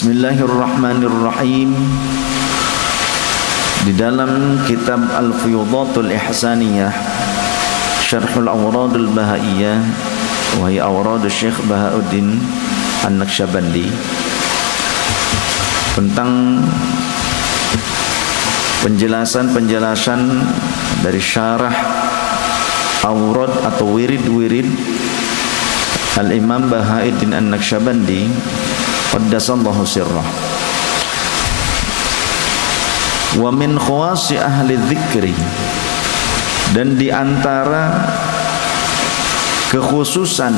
Bismillahirrahmanirrahim. Di dalam kitab Al-Fuyudatul Ihsaniyah Syarhul Awradul Bahaiyah wa hiya awrad Syekh Bahauddin An-Naqsyabandi, tentang penjelasan dari syarah awrad atau wirid-wirid Al-Imam Bahauddin An-Naqsyabandi qaddasallahu sirrah. Wa min khawasi ahli dzikri, dan di antara kekhususan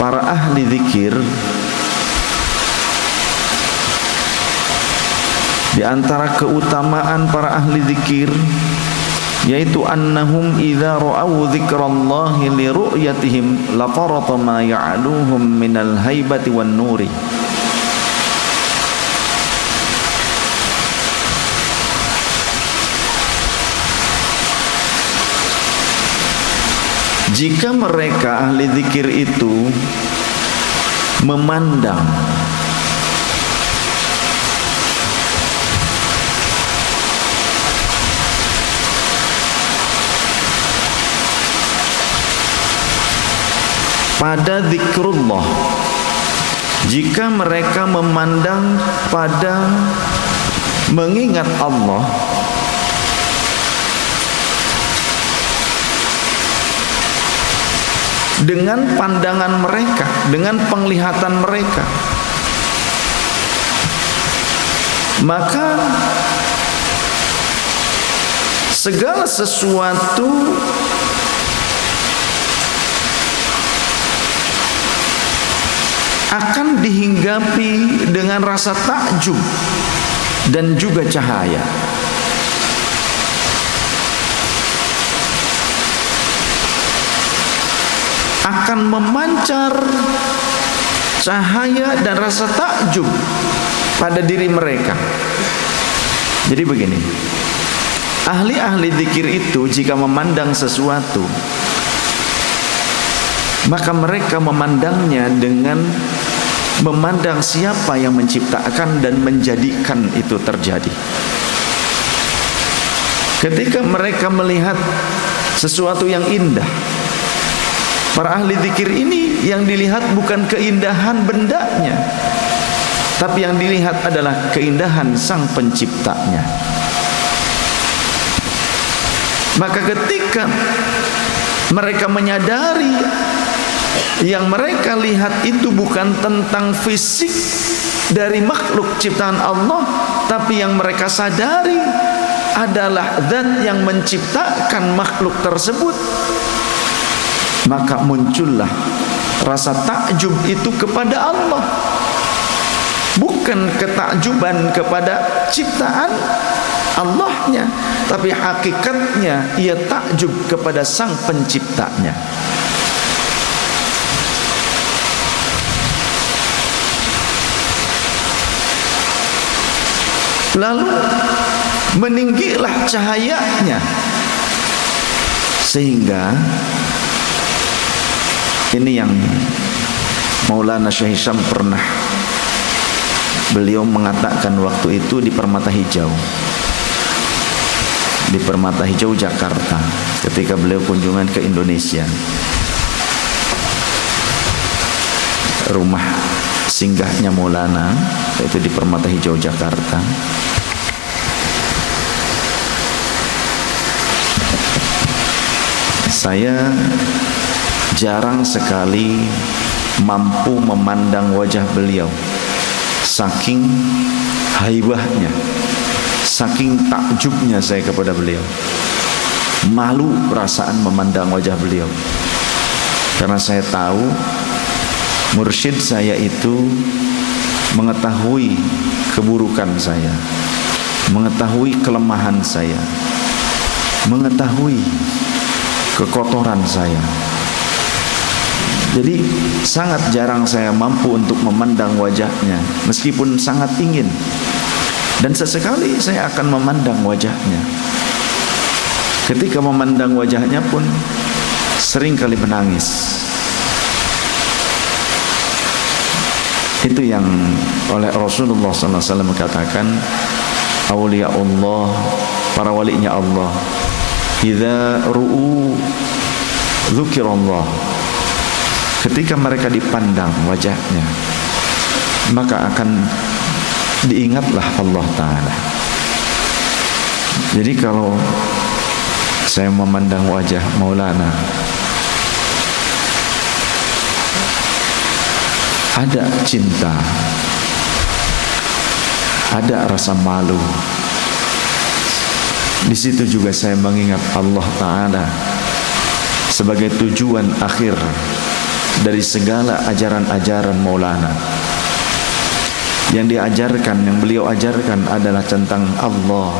para ahli zikir, di antara keutamaan para ahli zikir, yaitu annahum idza ra'aw dzikrallahi li ru'yatihim lafarata ma ya'luhum minal haibati wan nuri. Jika mereka ahli zikir itu memandang pada zikrullah, jika mereka memandang pada mengingat Allah, dengan pandangan mereka, dengan penglihatan mereka, maka segala sesuatu akan dihinggapi dengan rasa takjub dan juga cahaya. Akan memancar cahaya dan rasa takjub pada diri mereka. Jadi begini, ahli-ahli zikir itu jika memandang sesuatu, maka mereka memandangnya dengan memandang siapa yang menciptakan dan menjadikan itu terjadi. Ketika mereka melihat sesuatu yang indah, para ahli zikir ini yang dilihat bukan keindahan bendanya, tapi yang dilihat adalah keindahan sang penciptanya. Maka ketika mereka menyadari yang mereka lihat itu bukan tentang fisik dari makhluk ciptaan Allah, tapi yang mereka sadari adalah zat yang menciptakan makhluk tersebut, maka muncullah rasa takjub itu kepada Allah, bukan ketakjuban kepada ciptaan Allahnya, tapi hakikatnya ia takjub kepada sang penciptanya. Lalu meninggilah cahayanya, sehingga ini yang Maulana Syekh Hisham pernah beliau mengatakan waktu itu di Permata Hijau, di Permata Hijau Jakarta, ketika beliau kunjungan ke Indonesia, rumah singgahnya Maulana yaitu di Permata Hijau Jakarta. Saya jarang sekali mampu memandang wajah beliau, saking haibahnya, saking takjubnya saya kepada beliau. Malu perasaan memandang wajah beliau, karena saya tahu mursyid saya itu mengetahui keburukan saya, mengetahui kelemahan saya, mengetahui kekotoran saya. Jadi sangat jarang saya mampu untuk memandang wajahnya, meskipun sangat ingin. Dan sesekali saya akan memandang wajahnya. Ketika memandang wajahnya pun sering kali menangis. Itu yang oleh Rasulullah SAW katakan, awliya Allah, para walinya Allah, idza ru'u dzukirallah, ketika mereka dipandang wajahnya maka akan diingatlah Allah Ta'ala. Jadi kalau saya memandang wajah Maulana, ada cinta, ada rasa malu. Di situ juga saya mengingat Allah Ta'ala sebagai tujuan akhir dari segala ajaran-ajaran Maulana. Yang diajarkan, yang beliau ajarkan adalah tentang Allah,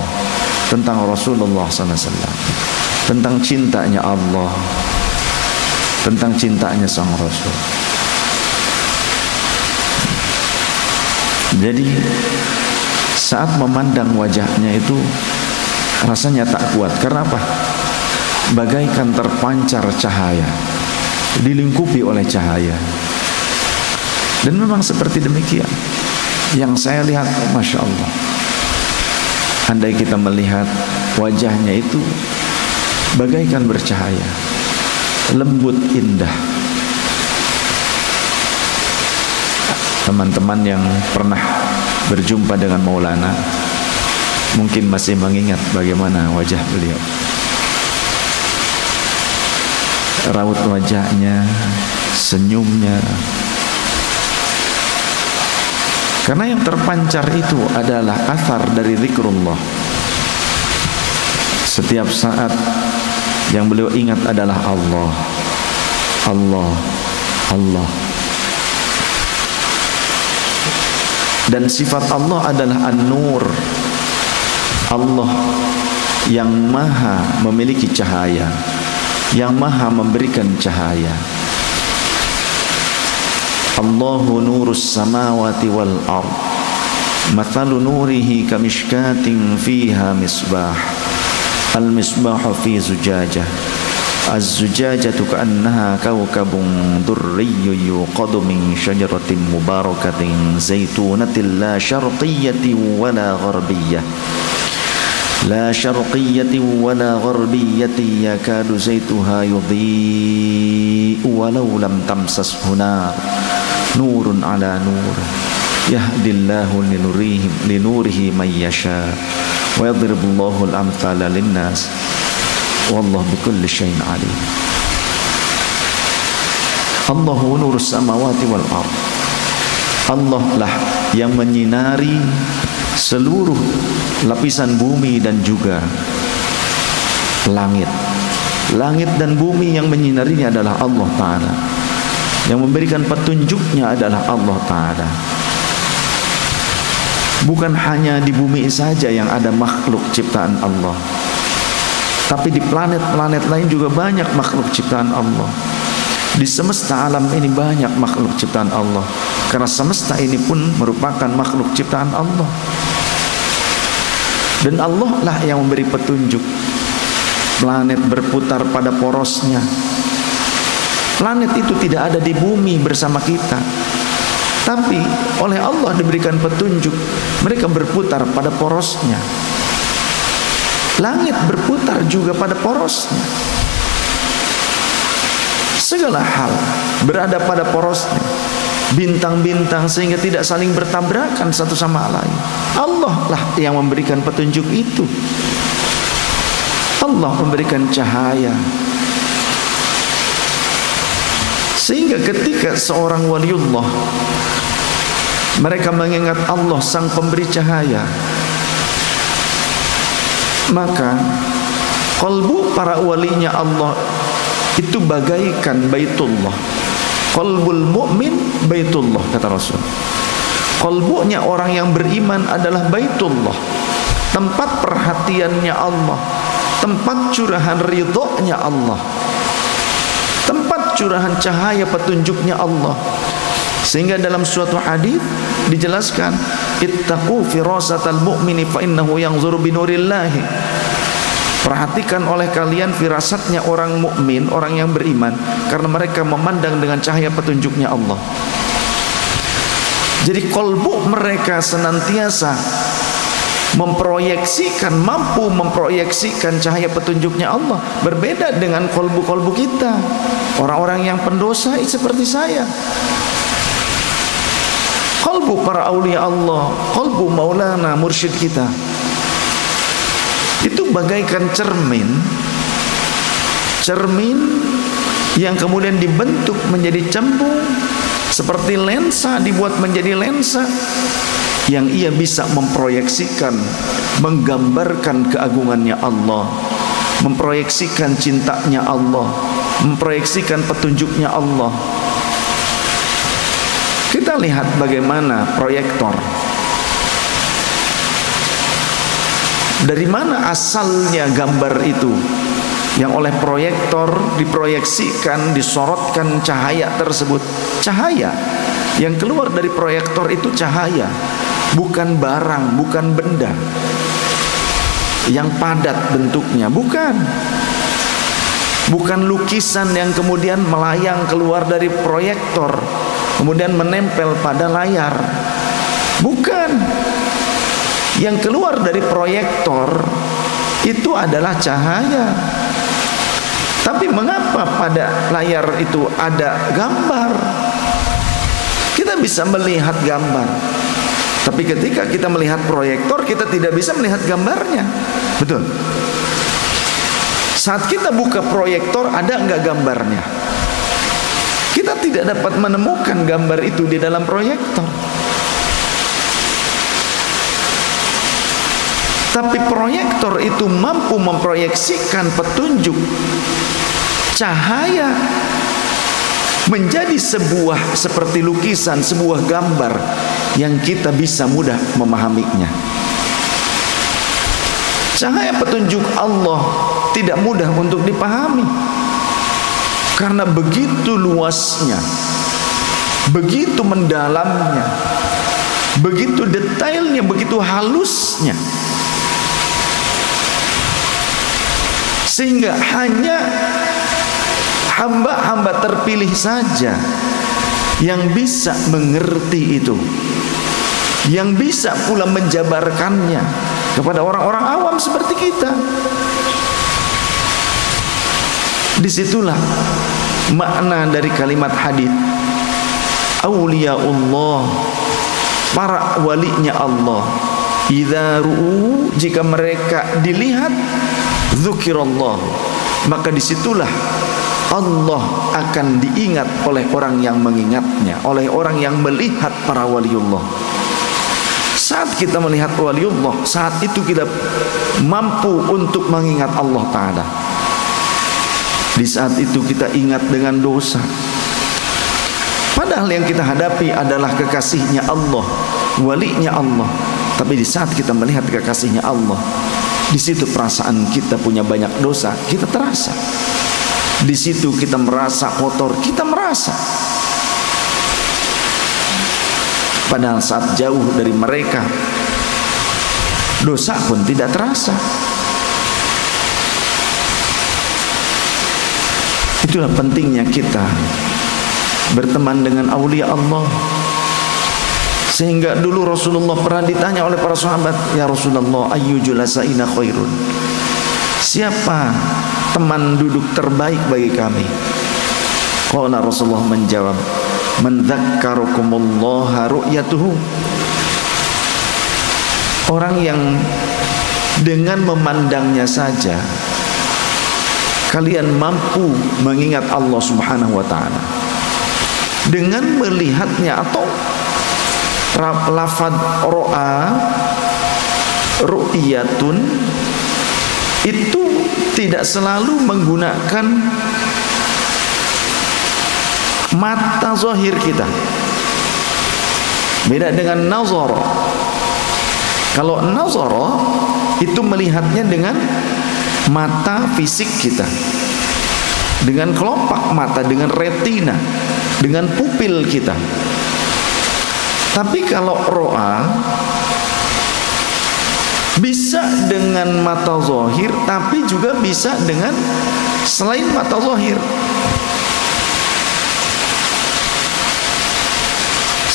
tentang Rasulullah SAW, tentang cintanya Allah, tentang cintanya Sang Rasul. Jadi saat memandang wajahnya itu rasanya tak kuat. Karena apa? Bagaikan terpancar cahaya, dilingkupi oleh cahaya. Dan memang seperti demikian yang saya lihat. Masya Allah, andai kita melihat wajahnya itu bagaikan bercahaya, lembut, indah. Teman-teman yang pernah berjumpa dengan Maulana mungkin masih mengingat bagaimana wajah beliau, raut wajahnya, senyumnya. Karena yang terpancar itu adalah athar dari zikrullah. Setiap saat yang beliau ingat adalah Allah, Allah, Allah. Dan sifat Allah adalah An-Nur, Allah yang maha memiliki cahaya, yang maha memberikan cahaya. Allahu nurus samawati wal ard, mathalu nurihi kamishkatin fiha misbah, al-misbahu fi zujajah, az-zujajatu ka'annaha kawkabun durriyyun yuqadu min syajaratin mubarakatin zaitunatin la syarqiyyatin wala gharbiyyah, la syarqiyyatin wala gharbiyyati yakadu zaituha yudhi'u walau lam tamsashu nar, nurun ala nur, yahdillahu linurihi man yasha wa yadribullahu al-amthala linnas wallahu bikulli syai'in alim. Allahu nurus samawati wal ard, Allah lah yang menyinari seluruh lapisan bumi dan juga langit. Langit dan bumi yang menyinarinya adalah Allah Ta'ala. Yang memberikan petunjuknya adalah Allah Ta'ala. Bukan hanya di bumi saja yang ada makhluk ciptaan Allah, tapi di planet-planet lain juga banyak makhluk ciptaan Allah. Di semesta alam ini banyak makhluk ciptaan Allah, karena semesta ini pun merupakan makhluk ciptaan Allah. Dan Allah lah yang memberi petunjuk. Planet berputar pada porosnya. Planet itu tidak ada di bumi bersama kita, tapi oleh Allah diberikan petunjuk. Mereka berputar pada porosnya. Langit berputar juga pada porosnya. Segala hal berada pada porosnya. Bintang-bintang sehingga tidak saling bertabrakan satu sama lain. Allah lah yang memberikan petunjuk itu. Allah memberikan cahaya. Sehingga ketika seorang waliullah mereka mengingat Allah sang pemberi cahaya, maka kalbu para walinya Allah itu bagaikan baitullah. Qalbul mu'min baitullah, kata Rasul. Kalbunya orang yang beriman adalah baitullah, tempat perhatiannya Allah, tempat curahan ridhonya Allah, tempat curahan cahaya petunjuknya Allah. Sehingga dalam suatu hadis dijelaskan, ittaqu firasatal mu'mini fa innahu yanzuru binurillahi. Perhatikan oleh kalian firasatnya orang mukmin, orang yang beriman, karena mereka memandang dengan cahaya petunjuknya Allah. Jadi kolbu mereka senantiasa mampu memproyeksikan cahaya petunjuknya Allah. Berbeda dengan kolbu-kolbu kita, orang-orang yang pendosa seperti saya. Kolbu para aulia Allah, kolbu Maulana mursyid kita, itu bagaikan cermin yang kemudian dibentuk menjadi cembung, seperti lensa dibuat menjadi lensa, yang ia bisa memproyeksikan, menggambarkan keagungannya Allah, memproyeksikan cintanya Allah, memproyeksikan petunjuknya Allah. Kita lihat bagaimana proyektor. Dari mana asalnya gambar itu? Yang oleh proyektor diproyeksikan, disorotkan cahaya tersebut. Cahaya yang keluar dari proyektor itu cahaya, bukan barang, bukan benda yang padat bentuknya, bukan lukisan yang kemudian melayang keluar dari proyektor kemudian menempel pada layar, bukan. Yang keluar dari proyektor itu adalah cahaya. Tapi mengapa pada layar itu ada gambar? Kita bisa melihat gambar, tapi ketika kita melihat proyektor, kita tidak bisa melihat gambarnya. Betul. Saat kita buka proyektor, ada enggak gambarnya? Kita tidak dapat menemukan gambar itu di dalam proyektor. Tapi proyektor itu mampu memproyeksikan petunjuk cahaya menjadi sebuah seperti lukisan, sebuah gambar yang kita bisa mudah memahaminya. Cahaya petunjuk Allah tidak mudah untuk dipahami karena begitu luasnya, begitu mendalamnya, begitu detailnya, begitu halusnya, sehingga hanya hamba-hamba terpilih saja yang bisa mengerti itu, yang bisa pula menjabarkannya kepada orang-orang awam seperti kita. Disitulah makna dari kalimat hadits auliyaullah, para walinya Allah. Idza ru'u, jika mereka dilihat, dzukirallah, maka disitulah Allah akan diingat oleh orang yang mengingatnya, oleh orang yang melihat para waliullah. Saat kita melihat waliullah, saat itu kita mampu untuk mengingat Allah Ta'ala. Di saat itu kita ingat dengan dosa, padahal yang kita hadapi adalah kekasihnya Allah, walinya Allah. Tapi di saat kita melihat kekasihnya Allah, di situ perasaan kita punya banyak dosa, kita terasa. Di situ kita merasa kotor, kita merasa. Padahal saat jauh dari mereka, dosa pun tidak terasa. Itulah pentingnya kita berteman dengan aulia Allah. Sehingga dulu Rasulullah pernah ditanya oleh para sahabat, ya Rasulullah, ayyu julasaina khairun, siapa teman duduk terbaik bagi kami? Qala Rasulullah menjawab, man dzakkarukumullah ru'yatuhu, orang yang dengan memandangnya saja kalian mampu mengingat Allah Subhanahu wa ta'ala. Dengan melihatnya, atau lafaz ro'a, ru'yatun, itu tidak selalu menggunakan mata zahir kita. Beda dengan nazara. Kalau nazara itu melihatnya dengan mata fisik kita, dengan kelopak mata, dengan retina, dengan pupil kita. Tapi kalau ro'a bisa dengan mata zahir, tapi juga bisa dengan selain mata zahir.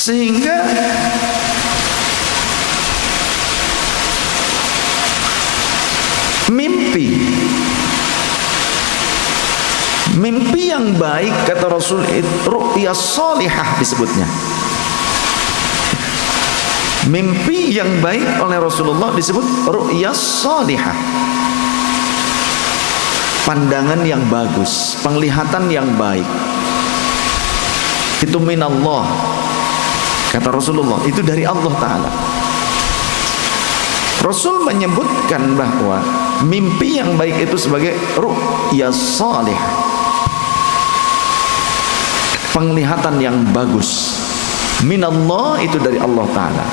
Sehingga mimpi yang baik kata Rasul itu ru'ya shalihah disebutnya. Mimpi yang baik oleh Rasulullah disebut ru'ya shalihah. Pandangan yang bagus, penglihatan yang baik. Itu minallah. Kata Rasulullah, itu dari Allah Ta'ala. Rasul menyebutkan bahwa mimpi yang baik itu sebagai ru'ya shalihah. Penglihatan yang bagus. Minallah itu dari Allah Ta'ala.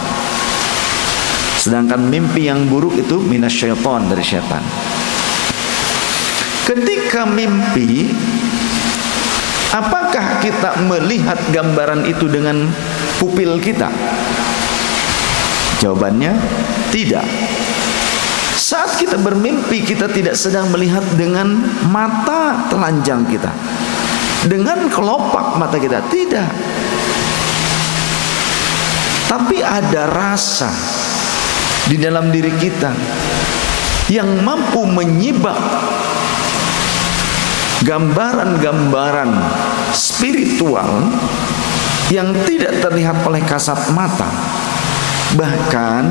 Sedangkan mimpi yang buruk itu minasyaitan, dari syaitan. Ketika mimpi, apakah kita melihat gambaran itu dengan pupil kita? Jawabannya tidak. Saat kita bermimpi, kita tidak sedang melihat dengan mata telanjang kita, dengan kelopak mata kita, tidak. Tapi ada rasa di dalam diri kita yang mampu menyibak gambaran-gambaran spiritual yang tidak terlihat oleh kasat mata. Bahkan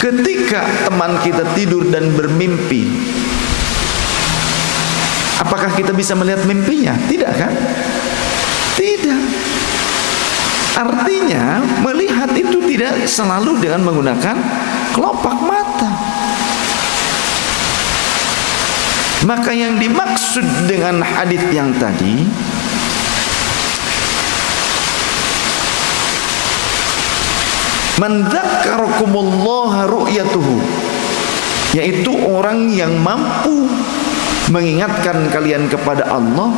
ketika teman kita tidur dan bermimpi, apakah kita bisa melihat mimpinya? Tidak kan? Tidak. Artinya melihat itu tidak selalu dengan menggunakan kelopak mata. Maka yang dimaksud dengan hadis yang tadi, man dzakkarakumullah ru'yatuhu, yaitu orang yang mampu mengingatkan kalian kepada Allah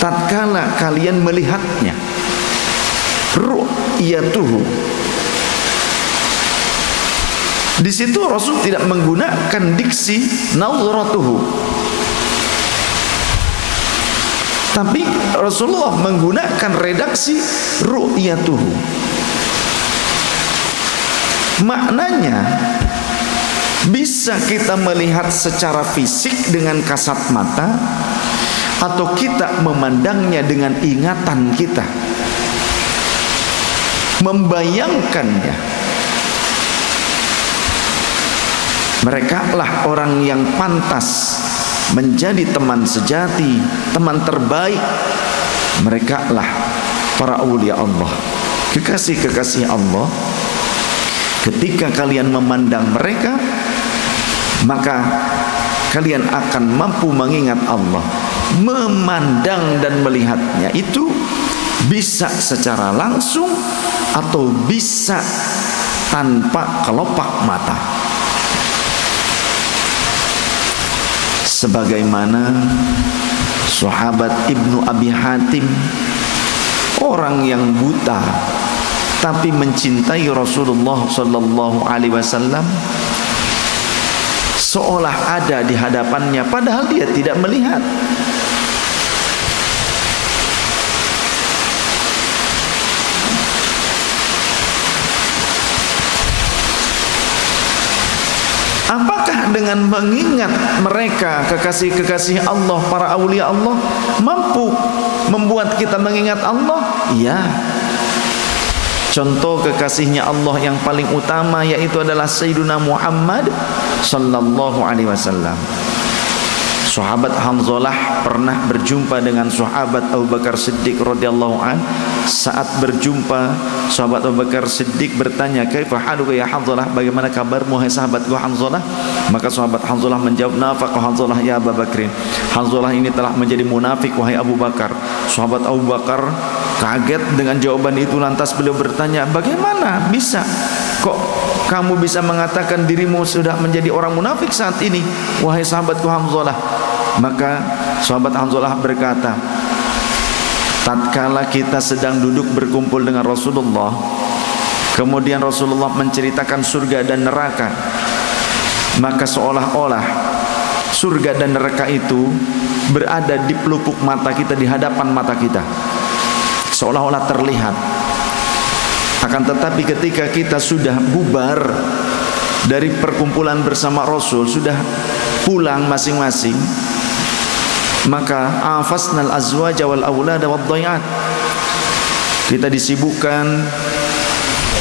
tatkala kalian melihatnya. Ru'yatuhu. Di situ Rasul tidak menggunakan diksi nazratuhu, tapi Rasulullah menggunakan redaksi ru'yatuhu. Maknanya bisa kita melihat secara fisik dengan kasat mata, atau kita memandangnya dengan ingatan kita, membayangkannya. Mereka lah orang yang pantas menjadi teman sejati, teman terbaik. Mereka lah para aulia Allah, kekasih-kekasih Allah. Ketika kalian memandang mereka, maka kalian akan mampu mengingat Allah. Memandang dan melihatnya itu bisa secara langsung atau bisa tanpa kelopak mata. Sebagaimana sahabat Ibnu Abi Hatim, orang yang buta tapi mencintai Rasulullah sallallahu alaihi wasallam, seolah ada di hadapannya padahal dia tidak melihat. Apakah dengan mengingat mereka, kekasih-kekasih Allah, para aulia Allah, mampu membuat kita mengingat Allah? Ya. Contoh kekasihnya Allah yang paling utama yaitu adalah Sayyiduna Muhammad sallallahu alaihi wasallam. Sahabat Hanzalah pernah berjumpa dengan sahabat Abu Bakar Siddiq radhiyallahu an. Saat berjumpa, sahabat Abu Bakar Siddiq bertanya, "Kaifa haluka ya Hanzalah? Bagaimana kabarmu hai sahabatku Hanzalah?" Maka sahabat Hanzalah menjawab, "Nafaqa Hanzalah ya Abu Bakrin." Hanzalah ini telah menjadi munafik wahai Abu Bakar. Sahabat Abu Bakar kaget dengan jawaban itu, lantas beliau bertanya, "Bagaimana bisa kok kamu bisa mengatakan dirimu sudah menjadi orang munafik saat ini, wahai sahabatku Hanzalah?" Maka sahabat Hanzalah berkata, tatkala kita sedang duduk berkumpul dengan Rasulullah, kemudian Rasulullah menceritakan surga dan neraka, maka seolah-olah surga dan neraka itu berada di pelupuk mata kita, di hadapan mata kita. seolah-olah terlihat. Akan tetapi ketika kita sudah bubar dari perkumpulan bersama Rasul, sudah pulang masing-masing, maka afasnal azwaja wal aulada wad dhayat, kita disibukkan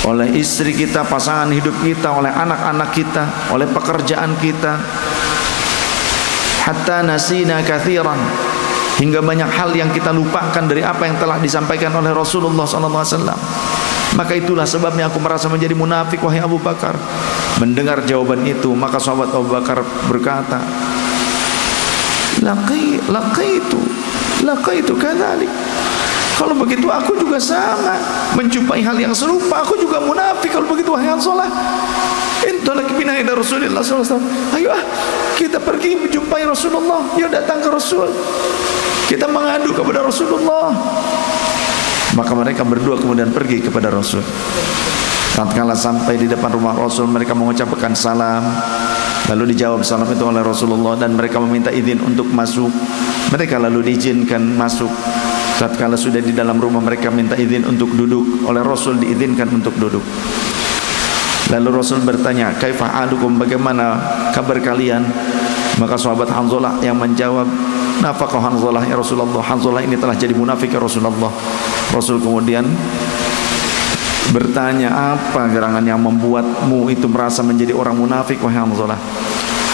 oleh istri kita, pasangan hidup kita, oleh anak-anak kita, oleh pekerjaan kita, hatta nasina katsiran, hingga banyak hal yang kita lupakan dari apa yang telah disampaikan oleh Rasulullah SAW. Maka itulah sebabnya aku merasa menjadi munafik, wahai Abu Bakar. Mendengar jawaban itu, maka sahabat Abu Bakar berkata, laqaitu kadzalik. Kalau begitu aku juga sama, menjumpai hal yang serupa. Aku juga munafik kalau begitu, wahai Hanzalah. Intolak bina ila Rasulillah sallallahu alaihi wasallam. Ayo kita pergi menjumpai Rasulullah. Yuk datang ke Rasul. Kita mengadu kepada Rasulullah. Maka mereka berdua kemudian pergi kepada Rasul. Tatkala sampai di depan rumah Rasul, mereka mengucapkan salam. Lalu dijawab salam itu oleh Rasulullah, dan mereka meminta izin untuk masuk. Mereka lalu diizinkan masuk. Tatkala sudah di dalam rumah, mereka minta izin untuk duduk. Oleh Rasul diizinkan untuk duduk. Lalu Rasul bertanya, kaifa alukum, bagaimana kabar kalian? Maka sahabat Hanzalah yang menjawab, nafaqah Hanzalah ya Rasulullah, Hanzalah ini telah jadi munafik ya Rasulullah. Rasul kemudian bertanya, apa gerangan yang membuatmu itu merasa menjadi orang munafik, wahai Hanzalah?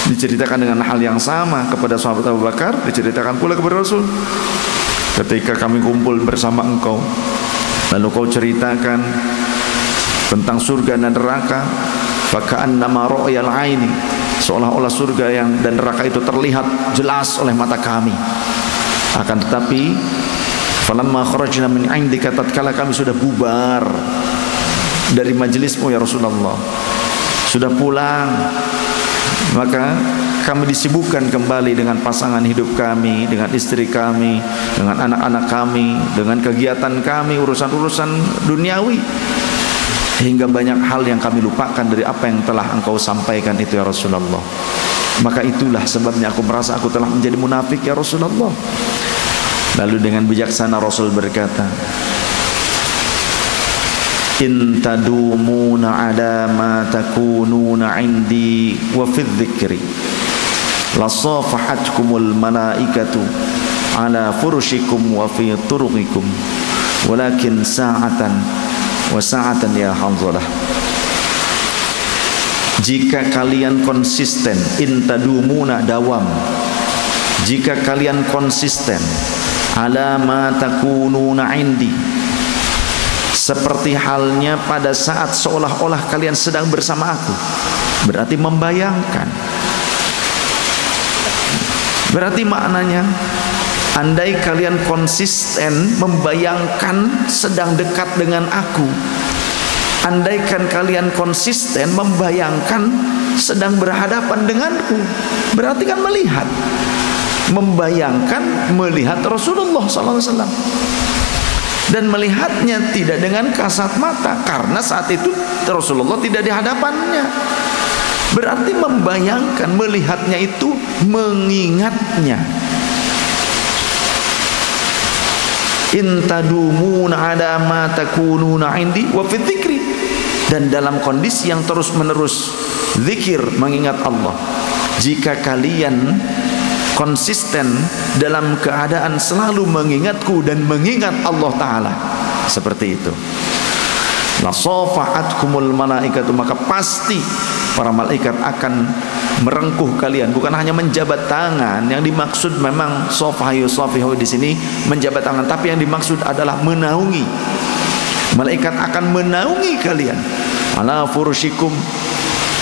Diceritakan dengan hal yang sama kepada sahabat Abu Bakar, diceritakan pula kepada Rasul. Ketika kami kumpul bersama engkau, lalu kau ceritakan tentang surga dan neraka, faka'annama ru'yal aini, seolah-olah surga dan neraka itu terlihat jelas oleh mata kami. Akan tetapi falamma kharajna min 'indika, tatkala kami sudah bubar dari majelismu ya Rasulullah, sudah pulang, maka kami disibukkan kembali dengan pasangan hidup kami, dengan istri kami, dengan anak-anak kami, dengan kegiatan kami, urusan-urusan duniawi, hingga banyak hal yang kami lupakan dari apa yang telah engkau sampaikan itu ya Rasulullah. Maka itulah sebabnya aku merasa aku telah menjadi munafik ya Rasulullah. Lalu dengan bijaksana Rasul berkata, in tadumuna ala ma takununa indi wa fi dzikri la safahatkumul malaikatu ala furushikum wa fi turuqikum walakin sa'atan wa sa'atan ya Hanzalah. Jika kalian konsisten, intadumuna dawam, jika kalian konsisten, ala ma takununa indi, seperti halnya pada saat seolah-olah kalian sedang bersama aku, berarti membayangkan. Berarti maknanya, andai kalian konsisten membayangkan sedang dekat dengan aku, andaikan kalian konsisten membayangkan sedang berhadapan denganku, berarti kan melihat, membayangkan melihat Rasulullah SAW, dan melihatnya tidak dengan kasat mata, karena saat itu Rasulullah tidak di hadapannya. Berarti membayangkan, melihatnya itu mengingatnya. Intadumuna ada ma takununa indi wa fi dzikri, dan dalam kondisi yang terus-menerus zikir, mengingat Allah. Jika kalian konsisten dalam keadaan selalu mengingatku dan mengingat Allah Ta'ala, seperti itu, la safa'atkumul malaikatu, maka pasti para malaikat akan merengkuh kalian. Bukan hanya menjabat tangan, yang dimaksud memang safahu di sini menjabat tangan, tapi yang dimaksud adalah menaungi. Malaikat akan menaungi kalian ala furushikum,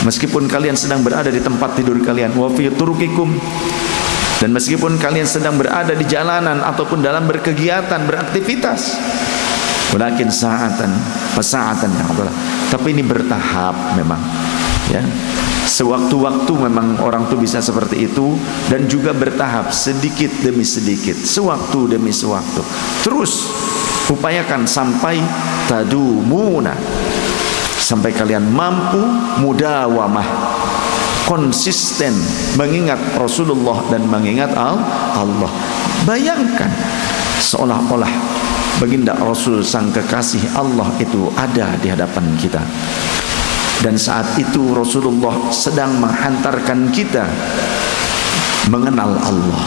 meskipun kalian sedang berada di tempat tidur kalian, wa fi turuqikum, dan meskipun kalian sedang berada di jalanan ataupun dalam berkegiatan, beraktivitas. Walakin sa'atan, ya Allah. Tapi ini bertahap memang, ya. Sewaktu-waktu memang orang tuh bisa seperti itu, dan juga bertahap, sedikit demi sedikit, sewaktu demi sewaktu. Terus upayakan sampai tadumuna, sampai kalian mampu mudawamah, konsisten mengingat Rasulullah dan mengingat Allah. Bayangkan seolah-olah Baginda Rasul sang kekasih Allah itu ada di hadapan kita. Dan saat itu Rasulullah sedang menghantarkan kita mengenal Allah.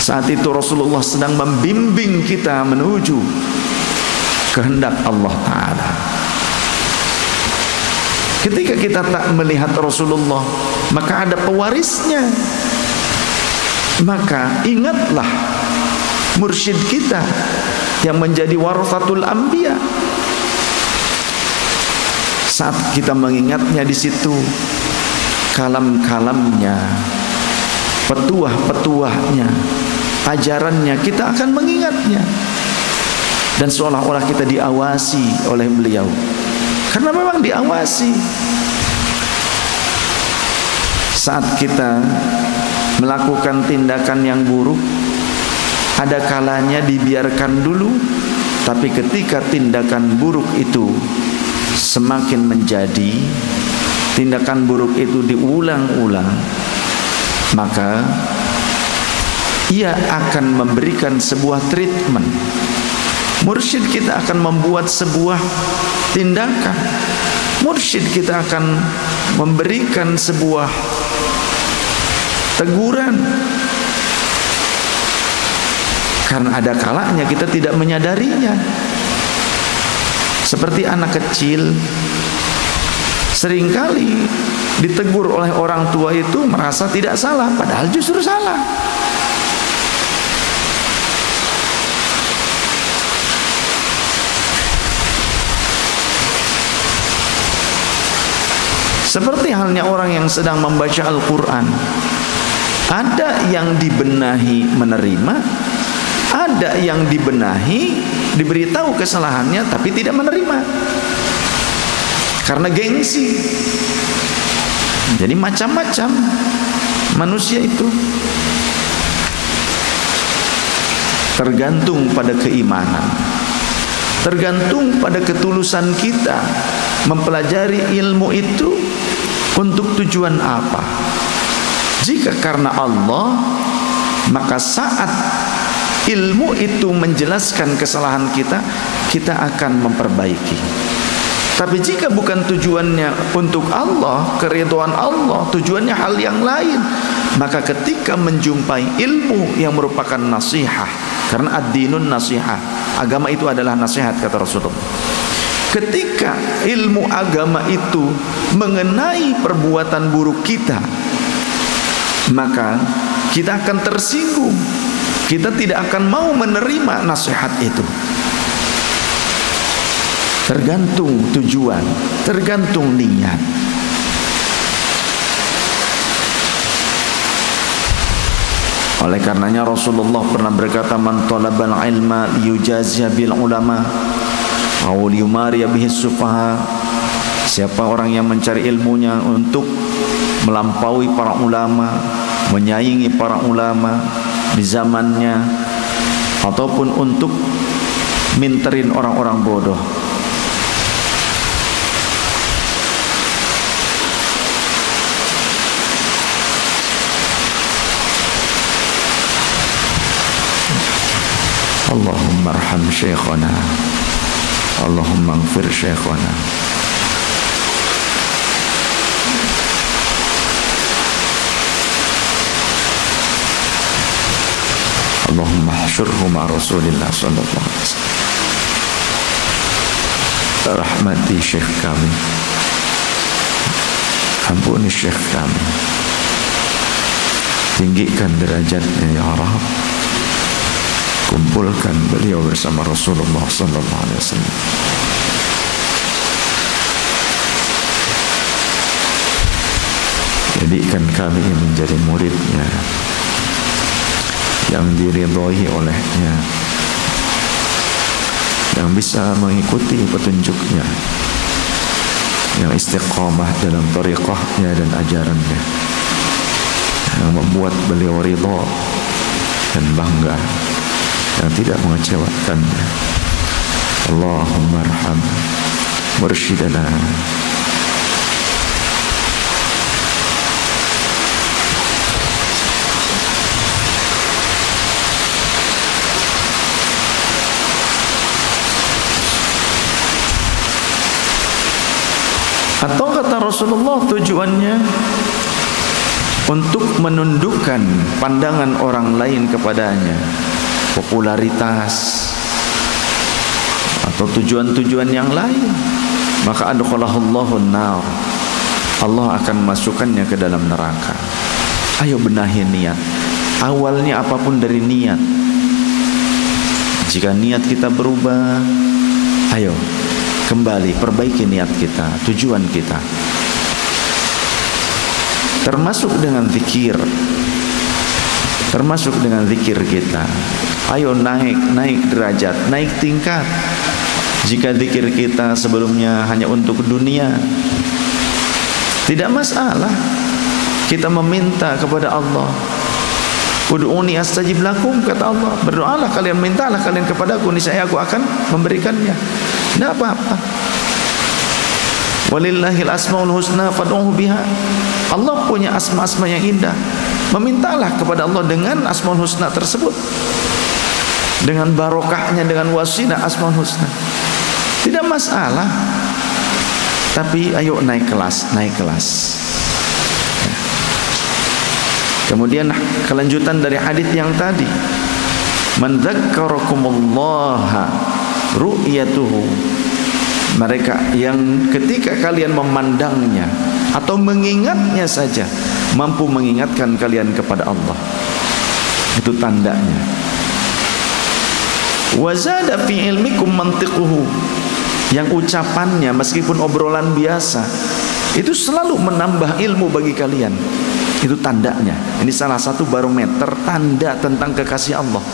Saat itu Rasulullah sedang membimbing kita menuju kehendak Allah Ta'ala. Ketika kita tak melihat Rasulullah, maka ada pewarisnya. Maka ingatlah mursyid kita yang menjadi warathatul anbiya. Saat kita mengingatnya di situ, kalam-kalamnya, petuah-petuahnya, ajarannya, kita akan mengingatnya. Dan seolah-olah kita diawasi oleh beliau. Karena memang diawasi. Saat kita melakukan tindakan yang buruk, ada kalanya dibiarkan dulu, tapi ketika tindakan buruk itu semakin menjadi, tindakan buruk itu diulang-ulang, maka ia akan memberikan sebuah treatment. Mursyid kita akan membuat sebuah tindakan. Mursyid kita akan memberikan sebuah teguran. Karena ada kalanya kita tidak menyadarinya. Seperti anak kecil, seringkali ditegur oleh orang tua itu merasa tidak salah, padahal justru salah. Seperti halnya orang yang sedang membaca Al-Quran, ada yang dibenahi menerima, ada yang dibenahi, diberitahu kesalahannya tapi tidak menerima karena gengsi. Jadi macam-macam manusia itu, tergantung pada keimanan, tergantung pada ketulusan kita mempelajari ilmu itu untuk tujuan apa. Jika karena Allah, maka saat ilmu itu menjelaskan kesalahan kita, kita akan memperbaiki. Tapi jika bukan tujuannya untuk Allah, keridhaan Allah, tujuannya hal yang lain, maka ketika menjumpai ilmu yang merupakan nasihat, karena ad-dinun nasihat, agama itu adalah nasihat kata Rasulullah. Ketika ilmu agama itu mengenai perbuatan buruk kita, maka kita akan tersinggung. Kita tidak akan mau menerima nasihat itu. Tergantung tujuan, tergantung niat. Oleh karenanya Rasulullah pernah berkata, man talabal ilma liyujazia bil ulama aw liyumariya bihi sufaha. Siapa orang yang mencari ilmunya untuk melampaui para ulama, menyaingi para ulama di zamannya, ataupun untuk minterin orang-orang bodoh, Allahumma arham syekhana, Allahumma ighfir syekhana. Allahumma hasyurhu ma Rasulillah sallallahu alaihi wasallam. Rahmati syekh kami, ampuni syekh kami, tinggikan derajatnya ya Rabb, kumpulkan beliau bersama Rasulullah sallallahu alaihi wasallam. Jadikan kami menjadi muridnya yang diridhoi olehnya, yang bisa mengikuti petunjuknya, yang istiqamah dalam tariqahnya dan ajarannya, yang membuat beliau ridha dan bangga, yang tidak mengecewakannya. Allahumma arham mursyidana. Rasulullah tujuannya untuk menundukkan pandangan orang lain kepadanya, popularitas atau tujuan-tujuan yang lain. Maka adkhalahullahu an-nar, Allah akan masukkannya ke dalam neraka. Ayo benahi niat. Awalnya apapun dari niat. Jika niat kita berubah, ayo kembali perbaiki niat kita, tujuan kita. Termasuk dengan zikir. Termasuk dengan zikir kita. Ayo naik derajat, naik tingkat. Jika zikir kita sebelumnya hanya untuk dunia, tidak masalah. Kita meminta kepada Allah. Ud'uni astajib lakum, kata Allah. Berdoalah kalian, mintalah kalian kepadaku, niscaya aku akan memberikannya. Tidak apa-apa. Walillahil asmaul husna fad'uhu biha. Allah punya asma-asma yang indah. Memintalah kepada Allah dengan asmaul husna tersebut, dengan barokahnya, dengan wasilah asmaul husna. Tidak masalah. Tapi ayo naik kelas, naik kelas. Kemudian kelanjutan dari hadis yang tadi, man dzakkarakumullah ru'yatuhu, mereka yang ketika kalian memandangnya atau mengingatnya saja mampu mengingatkan kalian kepada Allah. Itu tandanya. Wa zada fi ilmikum mantiquhu, yang ucapannya meskipun obrolan biasa itu selalu menambah ilmu bagi kalian. Itu tandanya. Ini salah satu barometer tanda tentang kekasih Allah.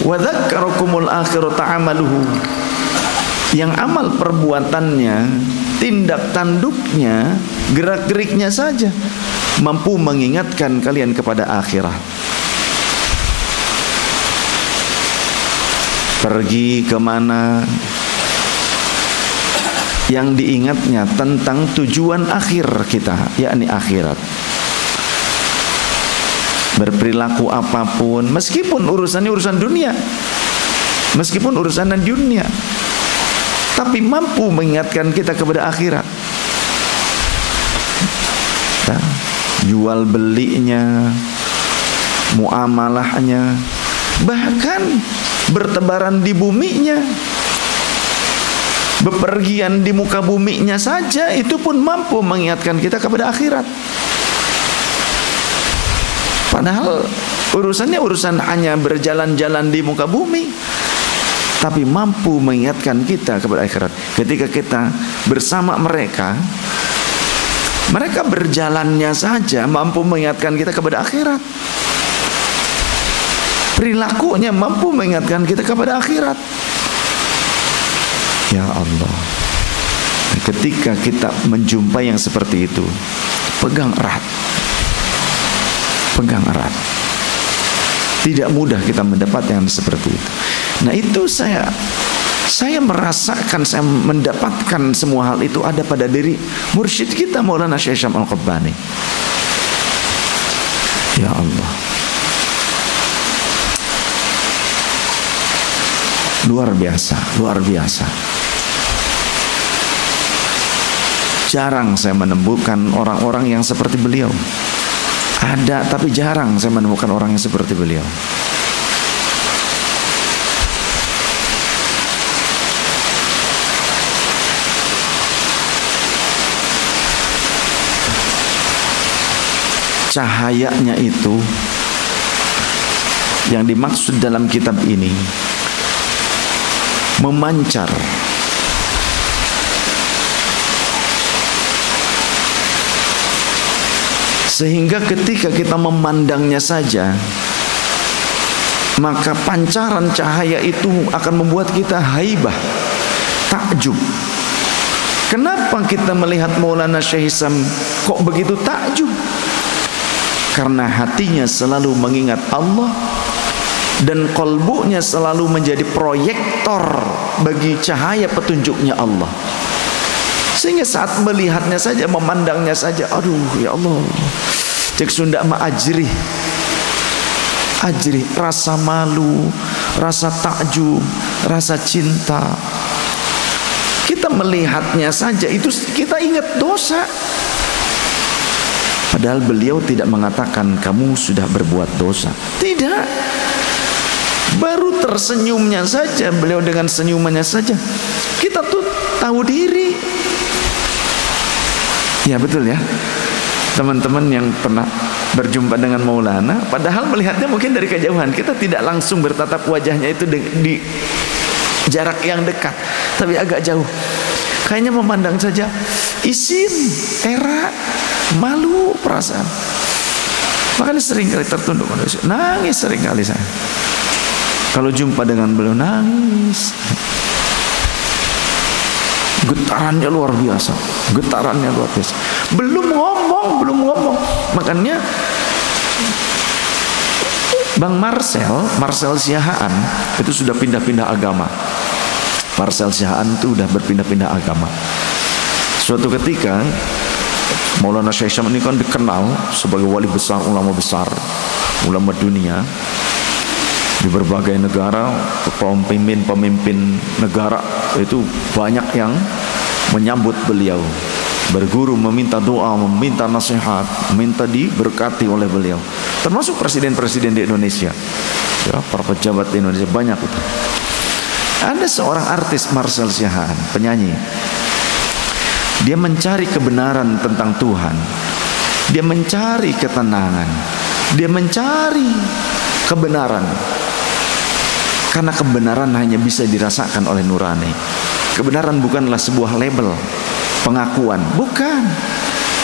Wa dzakkarakumul akhirata amaluhu, yang amal perbuatannya, tindak tanduknya, gerak-geriknya saja mampu mengingatkan kalian kepada akhirat. Pergi kemana, yang diingatnya tentang tujuan akhir kita, yakni akhirat. Berperilaku apapun, meskipun urusannya urusan dunia, meskipun urusan dunia, tapi mampu mengingatkan kita kepada akhirat. Nah, jual belinya, muamalahnya, bahkan bertebaran di buminya, bepergian di muka buminya saja, itu pun mampu mengingatkan kita kepada akhirat. Padahal urusannya urusan hanya berjalan-jalan di muka bumi, tapi mampu mengingatkan kita kepada akhirat. Ketika kita bersama mereka, mereka berjalannya saja mampu mengingatkan kita kepada akhirat. Perilakunya mampu mengingatkan kita kepada akhirat. Ya Allah, ketika kita menjumpai yang seperti itu, pegang erat, pegang erat. Tidak mudah kita mendapat yang seperti itu. Nah, itu saya merasakan, saya mendapatkan semua hal itu ada pada diri mursyid kita Maulana Syekh Syam Al-Qabbani. Ya Allah, luar biasa, luar biasa. Jarang saya menemukan orang-orang yang seperti beliau. Ada, tapi jarang saya menemukan orang yang seperti beliau. Cahayanya itu yang dimaksud dalam kitab ini memancar, sehingga ketika kita memandangnya saja, maka pancaran cahaya itu akan membuat kita haibah, takjub. Kenapa kita melihat Maulana Syekh Hisam kok begitu takjub? Karena hatinya selalu mengingat Allah dan kolbunya selalu menjadi proyektor bagi cahaya petunjuknya Allah. Sehingga saat melihatnya saja, memandangnya saja, aduh ya Allah, cek Sunda mah ajrih, ajrih, rasa malu, rasa takjub, rasa cinta. Kita melihatnya saja itu kita ingat dosa. Padahal beliau tidak mengatakan kamu sudah berbuat dosa. Tidak. Baru tersenyumnya saja, beliau dengan senyumannya saja, kita tuh tahu diri. Ya betul ya. Teman-teman yang pernah berjumpa dengan Maulana, padahal melihatnya mungkin dari kejauhan, kita tidak langsung bertatap wajahnya itu di jarak yang dekat, tapi agak jauh. Kayaknya memandang saja, isin, era, malu perasaan. Makanya sering kali tertunduk manusia, nangis sering kali saya. Kalau jumpa dengan beliau nangis. Getarannya luar biasa. Getarannya luar biasa. Belum ngomong. Makanya Bang Marcel Siahaan itu sudah pindah-pindah agama. Marcel Siahaan itu udah berpindah-pindah agama. Suatu ketika Maulana Syekh Syam ini kan dikenal sebagai wali besar, ulama dunia. Di berbagai negara, pemimpin negara itu banyak yang menyambut beliau, berguru, meminta doa, meminta nasihat, meminta diberkati oleh beliau. Termasuk presiden-presiden di Indonesia, ya, para pejabat di Indonesia banyak itu. Ada seorang artis Marcel Siahaan, penyanyi. Dia mencari kebenaran tentang Tuhan. Dia mencari ketenangan. Dia mencari kebenaran. Karena kebenaran hanya bisa dirasakan oleh nurani. Kebenaran bukanlah sebuah label, pengakuan, bukan.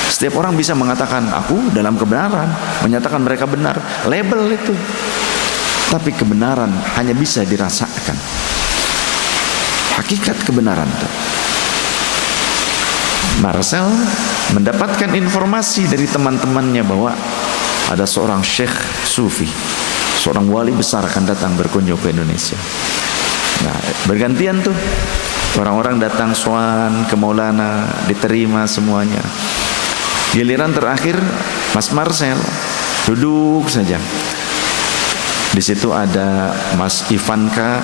Setiap orang bisa mengatakan aku dalam kebenaran, menyatakan mereka benar, label itu. Tapi kebenaran hanya bisa dirasakan. Hakikat kebenaran itu. Marcel mendapatkan informasi dari teman-temannya bahwa ada seorang syekh sufi, seorang wali besar akan datang berkunjung ke Indonesia. Nah, bergantian tuh orang-orang datang sowan ke Maulana, diterima semuanya. Giliran terakhir Mas Marcel duduk saja. Di situ ada Mas Ivanka,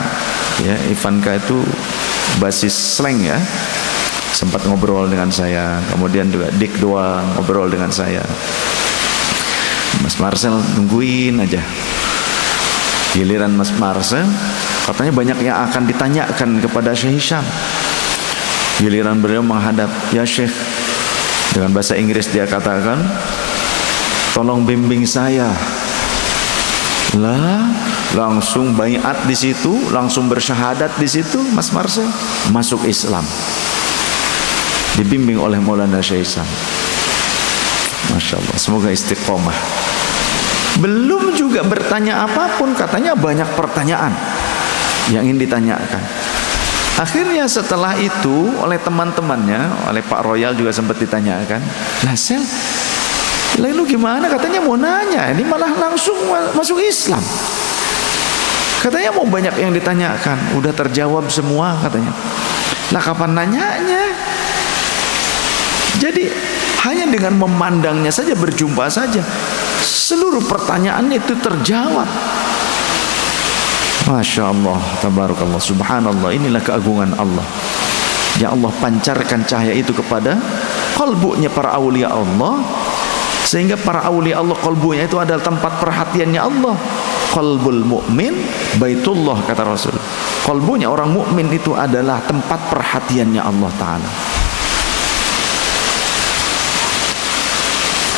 ya, Ivanka itu basis slang ya. Sempat ngobrol dengan saya. Kemudian juga Dik Doa ngobrol dengan saya. Mas Marcel nungguin aja. Giliran Mas Marcel, katanya banyak yang akan ditanyakan kepada Syekh Hisham. Giliran beliau menghadap, ya Syekh, dengan bahasa Inggris dia katakan, tolong bimbing saya. Lah, langsung baiat di situ, langsung bersyahadat di situ, Mas Marcel masuk Islam. Dibimbing oleh Maulana Syekh Hisham. Masya Allah, semoga istiqomah. Belum juga bertanya apapun, katanya banyak pertanyaan yang ingin ditanyakan. Akhirnya setelah itu oleh teman-temannya, oleh Pak Royal juga sempat ditanyakan, lah Sel, lalu gimana? Katanya mau nanya, ini malah langsung masuk Islam. Katanya mau banyak yang ditanyakan, udah terjawab semua katanya. Lah kapan nanyanya? Jadi hanya dengan memandangnya saja, berjumpa saja, seluruh pertanyaannya itu terjawab. Masya Allah, tabarakallah, subhanallah. Inilah keagungan Allah. Ya Allah pancarkan cahaya itu kepada kalbunya para awliya Allah, sehingga para awliya Allah kalbunya itu adalah tempat perhatiannya Allah. Qalbul mu'min baitullah, kata Rasul. Kalbunya orang mukmin itu adalah tempat perhatiannya Allah Ta'ala.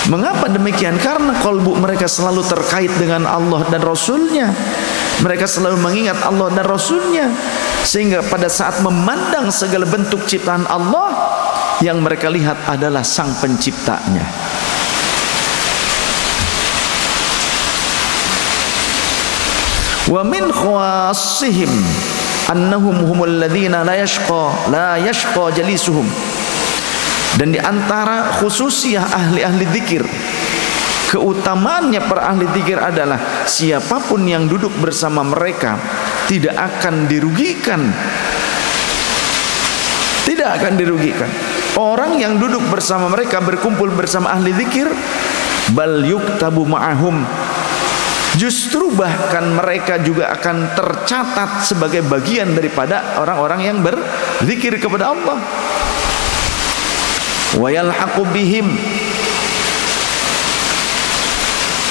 Mengapa demikian? Karena kalbu mereka selalu terkait dengan Allah dan Rasulnya. Mereka selalu mengingat Allah dan Rasulnya, sehingga pada saat memandang segala bentuk ciptaan Allah, yang mereka lihat adalah Sang Penciptanya. Wa min khawassihim annahum humul ladzina la yashqa jalisuhum. Dan di antara khususiyah ahli-ahli zikir, keutamaannya para ahli zikir adalah siapapun yang duduk bersama mereka tidak akan dirugikan. Tidak akan dirugikan. Orang yang duduk bersama mereka, berkumpul bersama ahli zikir, bal yuktabu ma'ahum, Justru bahkan mereka juga akan tercatat sebagai bagian daripada orang-orang yang berzikir kepada Allah. Wa yalhaqu bihim,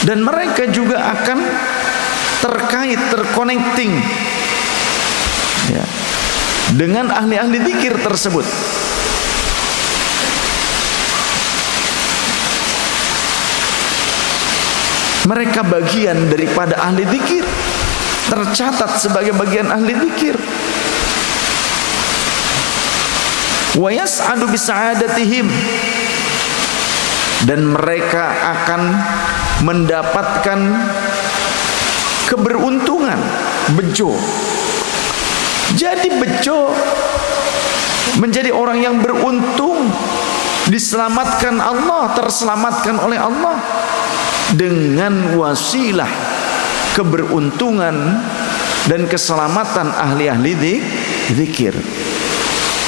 dan mereka juga akan terkait, terconnecting ya, dengan ahli-ahli zikir tersebut. Mereka bagian daripada ahli zikir, tercatat sebagai bagian ahli zikir. Wa yas'adu bisa'adatihim, dan mereka akan mendapatkan keberuntungan, bejo. Jadi bejo menjadi orang yang beruntung, diselamatkan Allah, terselamatkan oleh Allah dengan wasilah keberuntungan dan keselamatan ahli-ahli zikir.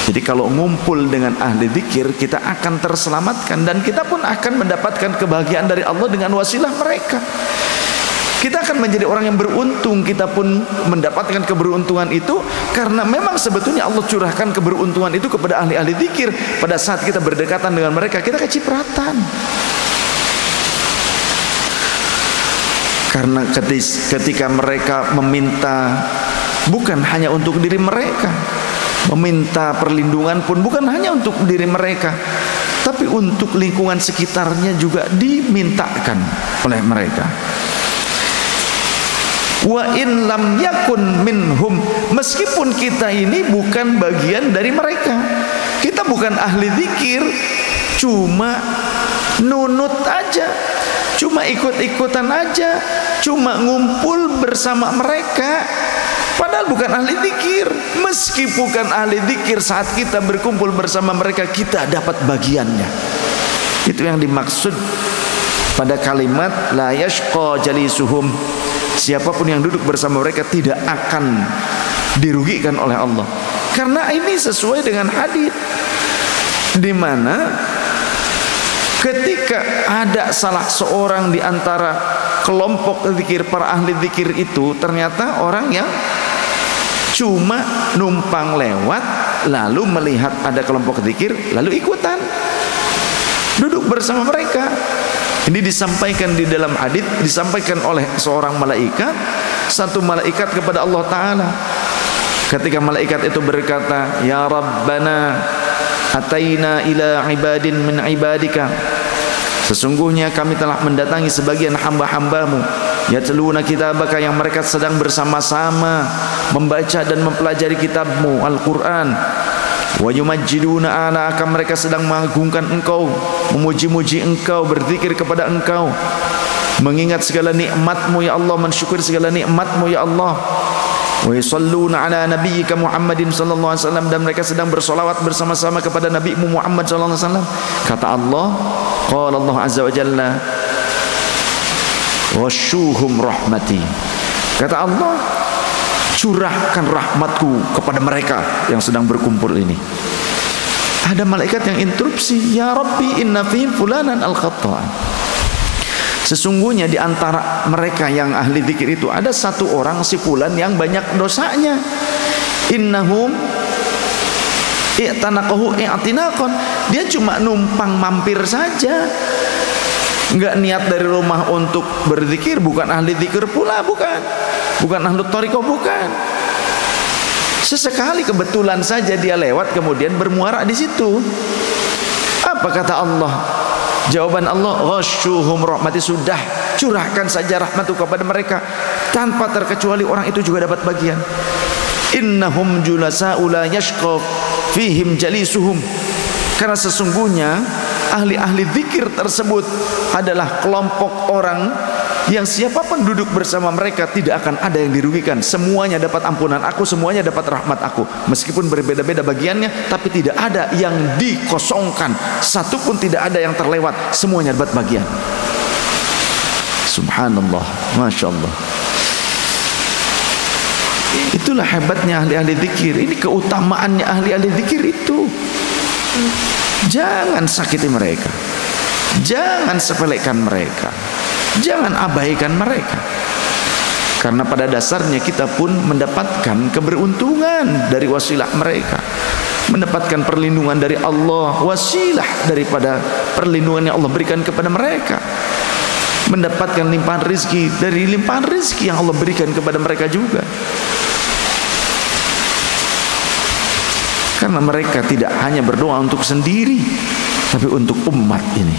Jadi kalau ngumpul dengan ahli zikir, kita akan terselamatkan dan kita pun akan mendapatkan kebahagiaan dari Allah dengan wasilah mereka. Kita akan menjadi orang yang beruntung, kita pun mendapatkan keberuntungan itu karena memang sebetulnya Allah curahkan keberuntungan itu kepada ahli-ahli zikir. Pada saat kita berdekatan dengan mereka, kita kecipratan. Karena ketika mereka meminta bukan hanya untuk diri mereka, meminta perlindungan pun bukan hanya untuk diri mereka, tapi untuk lingkungan sekitarnya juga dimintakan oleh mereka. Wa in lam yakun minhum, meskipun kita ini bukan bagian dari mereka, kita bukan ahli zikir, cuma nunut aja, cuma ikut-ikutan aja, cuma ngumpul bersama mereka, padahal bukan ahli zikir. Meski bukan ahli zikir, saat kita berkumpul bersama mereka, kita dapat bagiannya. Itu yang dimaksud pada kalimat la yashqa jalisuhum. Siapapun yang duduk bersama mereka tidak akan dirugikan oleh Allah. Karena ini sesuai dengan hadis di mana ketika ada salah seorang di antara kelompok zikir, para ahli zikir itu ternyata orang yang cuma numpang lewat, lalu melihat ada kelompok zikir, lalu ikutan duduk bersama mereka. Ini disampaikan di dalam hadis, disampaikan oleh seorang malaikat, satu malaikat kepada Allah Ta'ala. Ketika malaikat itu berkata, Ya Rabbana, ataina ila ibadin min ibadika, sesungguhnya kami telah mendatangi sebagian hamba-hambamu, yatluna kitabaka, yang mereka sedang bersama-sama membaca dan mempelajari kitabmu Al-Quran, wa yumajjiduna alaka, mereka sedang mengagungkan engkau, memuji-muji engkau, berzikir kepada engkau, mengingat segala nikmatmu ya Allah, mensyukuri segala nikmatmu ya Allah. Wa yusalluna ala nabiyyika Muhammadin sallallahu alaihi wasallam, dan mereka sedang bersolawat bersama-sama kepada nabimu Muhammad sallallahu alaihi wasallam. Kata Allah, qala Allah azza wa jalla, washuhum rahmati, kata Allah, curahkan rahmatku kepada mereka yang sedang berkumpul ini. Ada malaikat yang interupsi, Ya Rabbi inna fihim fulanan al-khatta, sesungguhnya di antara mereka yang ahli zikir itu ada satu orang, si fulan, yang banyak dosanya. Innahum i'tanaqahu i'tinaqan, dia cuma numpang mampir saja, enggak niat dari rumah untuk berzikir, bukan ahli zikir pula, bukan ahli thariqah, bukan. Sesekali kebetulan saja dia lewat, kemudian bermuara di situ. Apa kata Allah? Jawaban Allah, ghashuhum rahmati, sudah, curahkan saja rahmatku kepada mereka, tanpa terkecuali orang itu juga dapat bagian. Innahum julasa'u la yashqa fihim jalisuhum, karena sesungguhnya ahli-ahli zikir tersebut adalah kelompok orang yang siapapun duduk bersama mereka tidak akan ada yang dirugikan. Semuanya dapat ampunan aku, semuanya dapat rahmat aku. Meskipun berbeda-beda bagiannya, tapi tidak ada yang dikosongkan, satu pun tidak ada yang terlewat, semuanya dapat bagian. Subhanallah, Masya Allah. Itulah hebatnya ahli-ahli zikir. Ini keutamaannya ahli-ahli zikir itu. Jangan sakiti mereka, jangan sepelekan mereka, jangan abaikan mereka. Karena pada dasarnya kita pun mendapatkan keberuntungan dari wasilah mereka, mendapatkan perlindungan dari Allah, wasilah daripada perlindungan yang Allah berikan kepada mereka, mendapatkan limpahan rizki dari limpahan rizki yang Allah berikan kepada mereka juga. Karena mereka tidak hanya berdoa untuk sendiri, tapi untuk umat ini.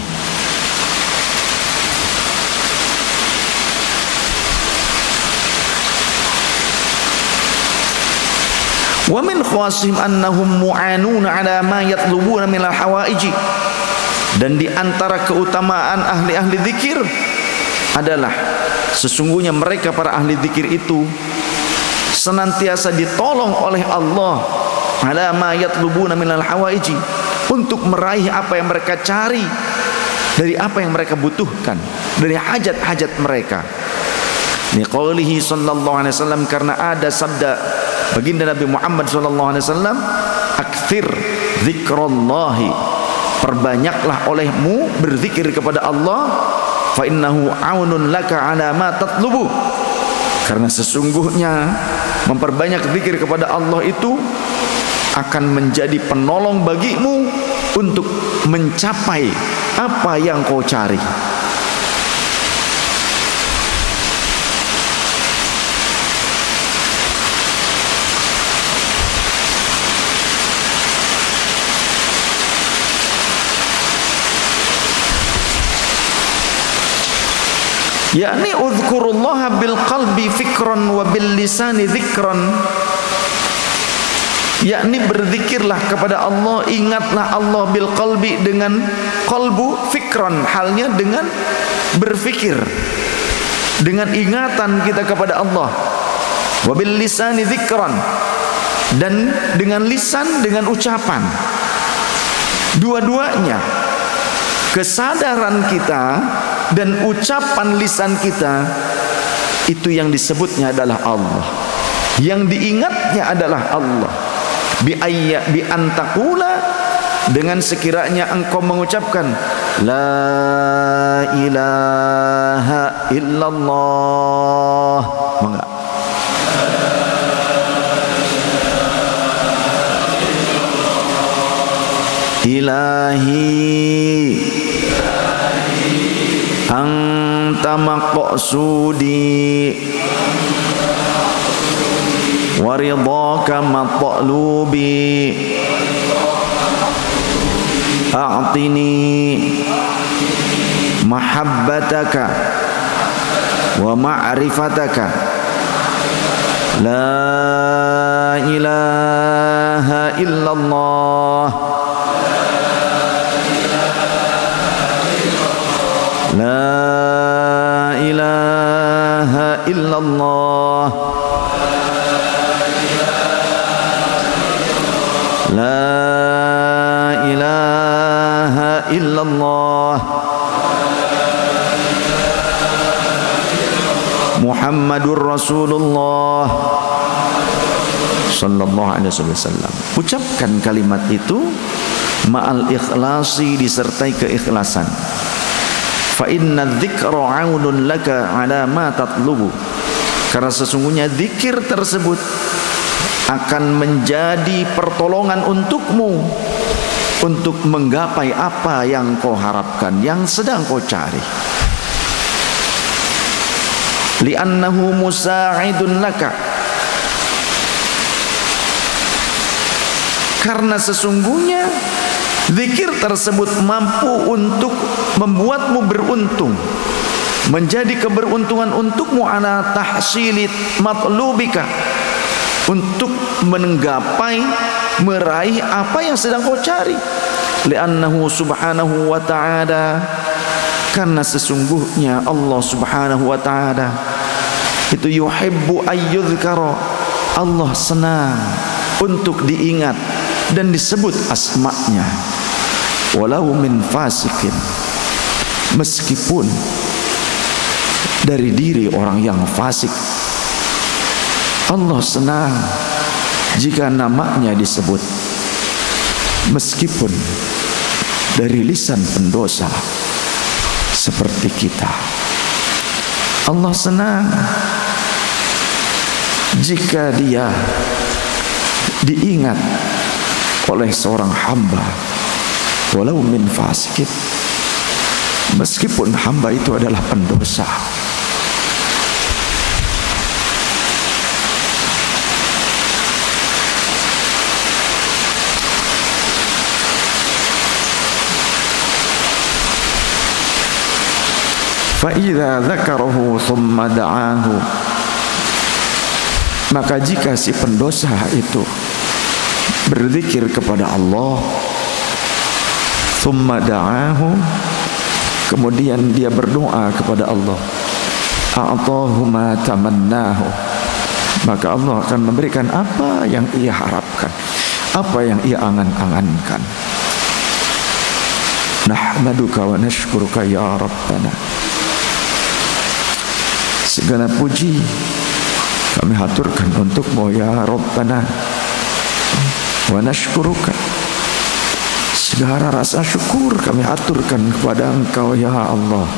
Wa min khawasihim annahum mu'anuna ala ma yatlubuna minal hawaiji. Dan di antara keutamaan ahli-ahli zikir adalah sesungguhnya mereka para ahli zikir itu senantiasa ditolong oleh Allah ala ma yatlubuna minal hawaiji, untuk meraih apa yang mereka cari, dari apa yang mereka butuhkan, dari hajat-hajat mereka. Ni qaulihi sallallahu alaihi wasallam, karena ada sabda baginda Nabi Muhammad sallallahu alaihi wasallam, aktsir zikrallahi, perbanyaklah olehmu berzikir kepada Allah, fa innahu aunun laka ala ma tatlubu, karena sesungguhnya memperbanyak zikir kepada Allah itu akan menjadi penolong bagimu untuk mencapai apa yang kau cari. Yakni uzkurullaha bil qalbi fikran wa bil lisani dzikran, yakni berzikirlah kepada Allah, ingatlah Allah bil qalbi, dengan qalbu, fikran halnya dengan berfikir, dengan ingatan kita kepada Allah, wa bil lisani dzikran, dan dengan lisan, dengan ucapan. Dua-duanya, kesadaran kita dan ucapan lisan kita, itu yang disebutnya adalah Allah, yang diingatnya adalah Allah. Bi antakula, dengan sekiranya engkau mengucapkan la ilaha illallah. Mangga. Ilahi anta maqsudi wa ridhaka matlubi, a'tini mahabbataka wa ma'rifataka, la ilaha illallah, la ilaha illallah, la ilaha illallah, Muhammadur Rasulullah sallallahu alaihi wasallam. Ucapkan kalimat itu ma'al ikhlasi, disertai keikhlasan. Fa inna dzikra 'aunun laka 'ala ma tatlubu, karena sesungguhnya zikir tersebut akan menjadi pertolongan untukmu untuk menggapai apa yang kau harapkan, yang sedang kau cari. Li'annahu musa'idun laka, karena sesungguhnya zikir tersebut mampu untuk membuatmu beruntung, menjadi keberuntungan untukmu ala tahsilit matlubika, untuk menggapai, meraih apa yang sedang kau cari. Li'annahu subhanahu wa ta'ala, karena sesungguhnya Allah subhanahu wa ta'ala itu yuhibbu ayyudhkara, Allah senang untuk diingat dan disebut asma'nya, walau min fasikin, meskipun dari diri orang yang fasik. Allah senang jika namanya disebut, meskipun dari lisan pendosa seperti kita. Allah senang jika dia diingat oleh seorang hamba, walau min fasikin, meskipun hamba itu adalah pendosa. فَإِذَا ذَكَرَهُ ثُمَّ دَعَاهُ, maka jika si pendosa itu berzikir kepada Allah, ثُمَّ دَعَاهُ, kemudian dia berdoa kepada Allah, أَعْطَاهُ مَا تَمَنَّاهُ, maka Allah akan memberikan apa yang ia harapkan, apa yang ia angan-angankan. Nahmaduka wa nashkuruka ya Rabbana, segala puji kami haturkan untukmu ya Rabbana, wa nashkuruka, segala rasa syukur kami haturkan kepada Engkau ya Allah.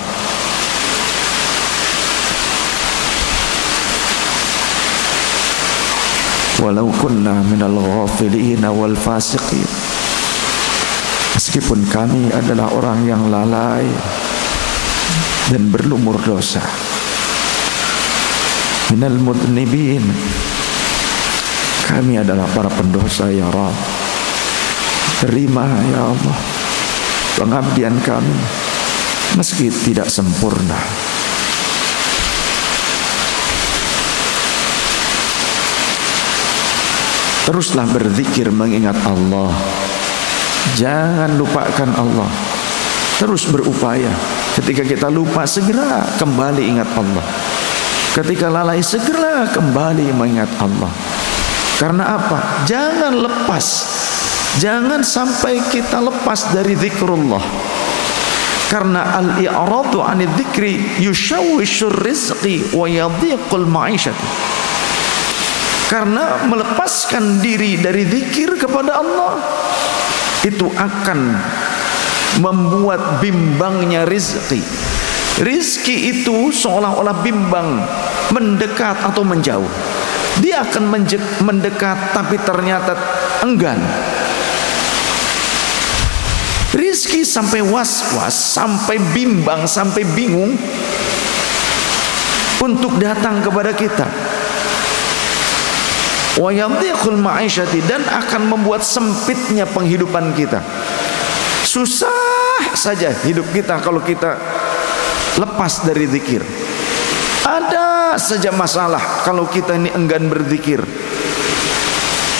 Walau kunna minal ghafilina wal fasiqin, meskipun kami adalah orang yang lalai dan berlumur dosa, minal mudnibin, kami adalah para pendosa ya Rabb, terima ya Allah pengabdian kami meski tidak sempurna. Teruslah berzikir mengingat Allah, jangan lupakan Allah, terus berupaya. Ketika kita lupa, segera kembali ingat Allah. Ketika lalai, segera kembali mengingat Allah. Karena apa? Jangan lepas, jangan sampai kita lepas dari zikrullah. Karena al-i'radu 'anil dzikri yushawwishur rizqi wa yadhiqul ma'isyati. Karena melepaskan diri dari zikir kepada Allah itu akan membuat bimbangnya rizki. Rizki itu seolah-olah bimbang, mendekat atau menjauh. Dia akan mendekat tapi ternyata enggan. Rizki sampai was-was, sampai bimbang, sampai bingung untuk datang kepada kita. Wa yadhiqul ma'isyati, dan akan membuat sempitnya penghidupan kita. Susah saja hidup kita kalau kita lepas dari zikir. Ada saja masalah kalau kita ini enggan berzikir.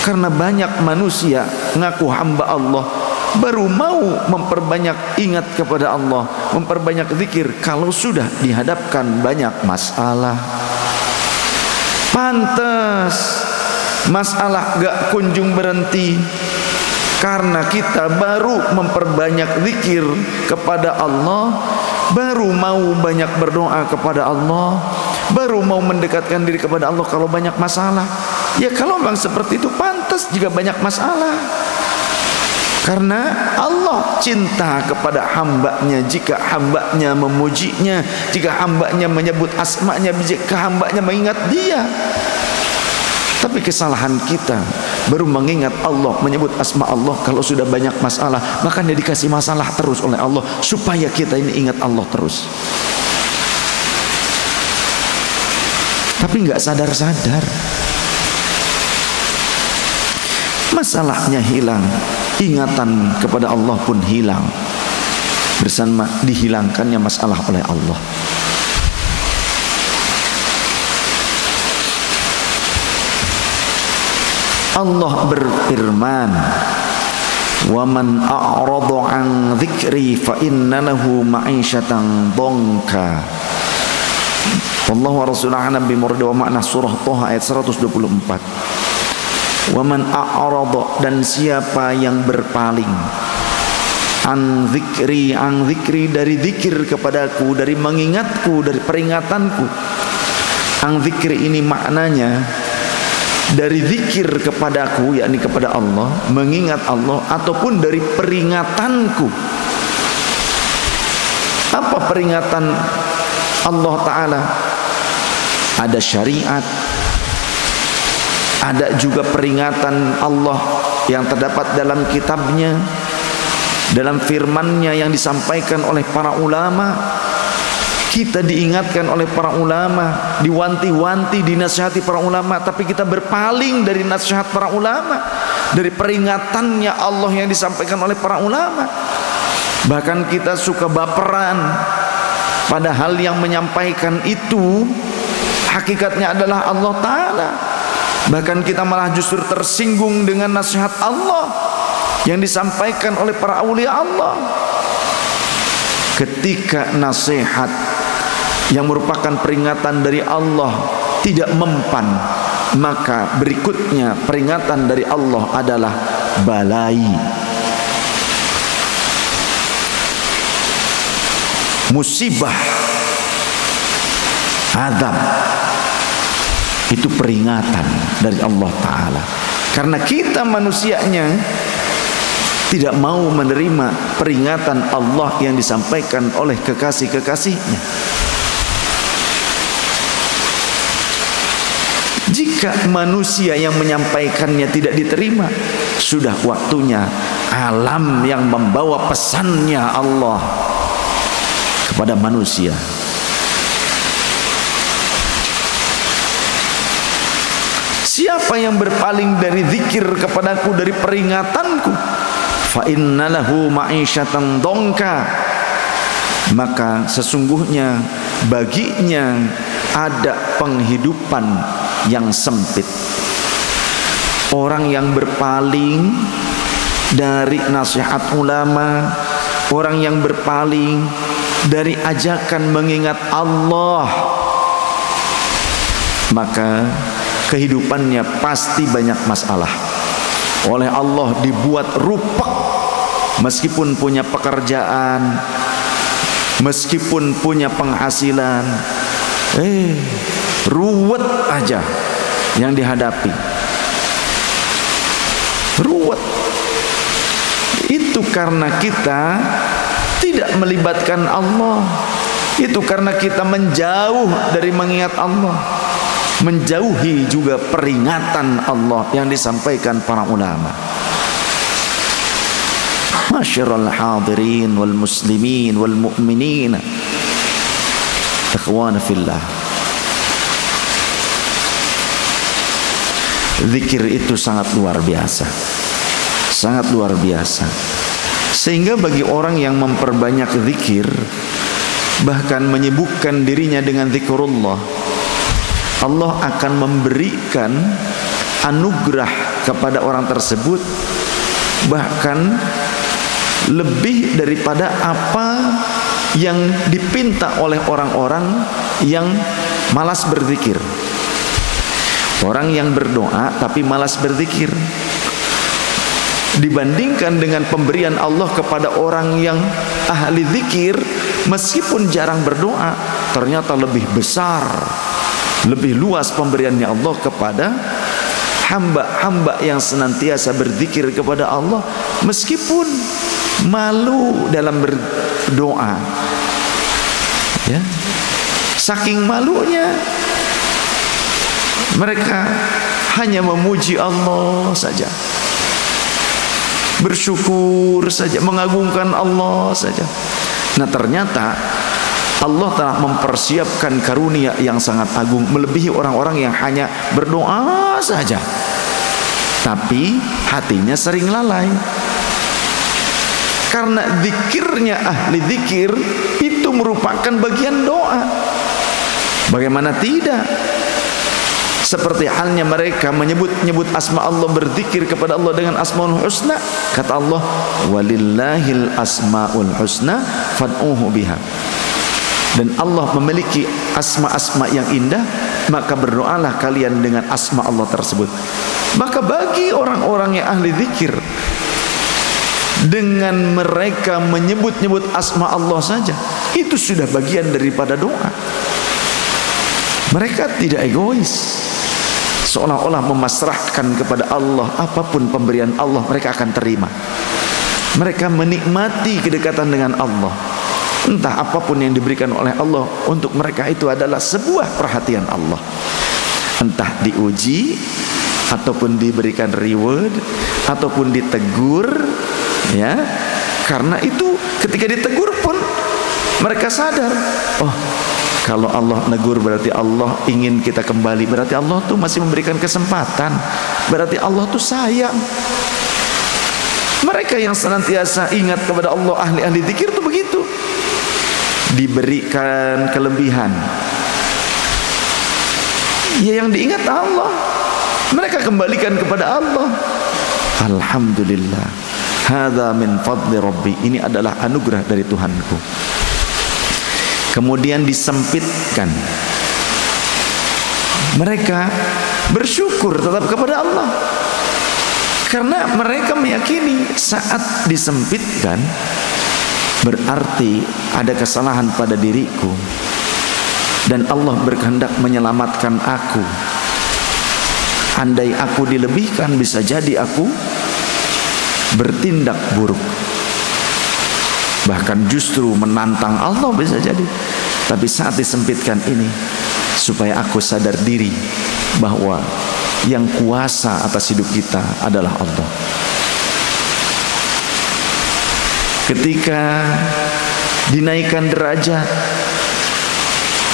Karena banyak manusia ngaku hamba Allah, baru mau memperbanyak ingat kepada Allah, memperbanyak zikir kalau sudah dihadapkan banyak masalah. Pantas masalah gak kunjung berhenti karena kita baru memperbanyak zikir kepada Allah, baru mau banyak berdoa kepada Allah, baru mau mendekatkan diri kepada Allah kalau banyak masalah. Ya kalau memang seperti itu, pantas jika banyak masalah. Karena Allah cinta kepada hambanya jika hambanya memujinya, jika hambanya menyebut asma'nya, jika hambanya mengingat dia. Tapi kesalahan kita baru mengingat Allah, menyebut asma Allah kalau sudah banyak masalah. Makanya dikasih masalah terus oleh Allah supaya kita ini ingat Allah terus. Tapi nggak sadar-sadar, masalahnya hilang, ingatan kepada Allah pun hilang bersama dihilangkannya masalah oleh Allah. Allah berfirman, "Wa man a'rada 'an dzikri fa inna lahu ma'isyatan dhanka." Wallahu wa rasuluhu a'lam bi murad wa makna surah Thaha ayat 124. Wa man a'rada, dan siapa yang berpaling, an dzikri dari zikir kepadaku, dari mengingatku, dari peringatanku. An dzikri ini maknanya dari zikir kepadaku, yakni kepada Allah, mengingat Allah, ataupun dari peringatanku. Apa peringatan Allah Ta'ala? Ada syariat, Ada juga peringatan Allah yang terdapat dalam kitabnya, dalam firman-Nya yang disampaikan oleh para ulama. Kita diingatkan oleh para ulama, diwanti-wanti, dinasihati para ulama, tapi kita berpaling dari nasihat para ulama, dari peringatannya Allah yang disampaikan oleh para ulama. Bahkan kita suka baperan, padahal yang menyampaikan itu hakikatnya adalah Allah Ta'ala. Bahkan kita malah justru tersinggung dengan nasihat Allah yang disampaikan oleh para aulia Allah. Ketika nasihat yang merupakan peringatan dari Allah tidak mempan, maka berikutnya peringatan dari Allah adalah balai, musibah, azab. Itu peringatan dari Allah Ta'ala. Karena kita manusianya tidak mau menerima peringatan Allah yang disampaikan oleh kekasih-kekasihnya. Jika manusia yang menyampaikannya tidak diterima, sudah waktunya alam yang membawa pesannya Allah kepada manusia. Siapa yang berpaling dari zikir kepadaku, dari peringatanku, fa innalahu ma'isyatan dongka, maka sesungguhnya baginya ada penghidupan yang sempit. Orang yang berpaling dari nasihat ulama, orang yang berpaling dari ajakan mengingat Allah, maka kehidupannya pasti banyak masalah. Oleh Allah dibuat rupak, meskipun punya pekerjaan, meskipun punya penghasilan, ruwet aja yang dihadapi. Ruwet. Itu karena kita tidak melibatkan Allah. Itu karena kita menjauh dari mengingat Allah, menjauhi juga peringatan Allah yang disampaikan para ulama. Masyiral hadirin wal muslimin wal mu'minin, ikhwan fillah. Zikir itu sangat luar biasa, sangat luar biasa. Sehingga bagi orang yang memperbanyak zikir, bahkan menyibukkan dirinya dengan zikrullah, Allah akan memberikan anugerah kepada orang tersebut, bahkan lebih daripada apa yang dipinta oleh orang-orang yang malas berzikir. Orang yang berdoa tapi malas berzikir, dibandingkan dengan pemberian Allah kepada orang yang ahli zikir, meskipun jarang berdoa, ternyata lebih besar, lebih luas pemberiannya Allah kepada hamba-hamba yang senantiasa berzikir kepada Allah, meskipun malu dalam berdoa. Ya, saking malunya mereka hanya memuji Allah saja, bersyukur saja, mengagungkan Allah saja. Nah, ternyata Allah telah mempersiapkan karunia yang sangat agung, melebihi orang-orang yang hanya berdoa saja, tapi hatinya sering lalai. Karena zikirnya ahli zikir itu merupakan bagian doa. Bagaimana tidak? Seperti halnya mereka menyebut asma Allah, berzikir kepada Allah dengan asmaul husna. Kata Allah, walillahil asmaul husna fad'uhu biha. Dan Allah memiliki asma-asma yang indah, maka berdoalah kalian dengan asma Allah tersebut. Maka bagi orang-orang yang ahli zikir, dengan mereka menyebut-nyebut asma Allah saja, itu sudah bagian daripada doa. Mereka tidak egois, seolah-olah memasrahkan kepada Allah apapun pemberian Allah mereka akan terima. Mereka menikmati kedekatan dengan Allah. Entah apapun yang diberikan oleh Allah, untuk mereka itu adalah sebuah perhatian Allah. Entah diuji ataupun diberikan reward ataupun ditegur, ya. Karena itu ketika ditegur pun mereka sadar, oh, kalau Allah negur berarti Allah ingin kita kembali, berarti Allah tuh masih memberikan kesempatan, berarti Allah tuh sayang. Mereka yang senantiasa ingat kepada Allah, ahli-ahli zikir tuh begitu, diberikan kelebihan, ya yang diingat Allah, mereka kembalikan kepada Allah. Alhamdulillah, hadza min fadli Rabbi, ini adalah anugerah dari Tuhanku. Kemudian disempitkan, mereka bersyukur tetap kepada Allah, karena mereka meyakini saat disempitkan berarti ada kesalahan pada diriku dan Allah berkehendak menyelamatkan aku. Andai aku dilebihkan, bisa jadi aku bertindak buruk, bahkan justru menantang Allah bisa jadi. Tapi saat disempitkan ini, supaya aku sadar diri bahwa yang kuasa atas hidup kita adalah Allah. Ketika dinaikkan derajat,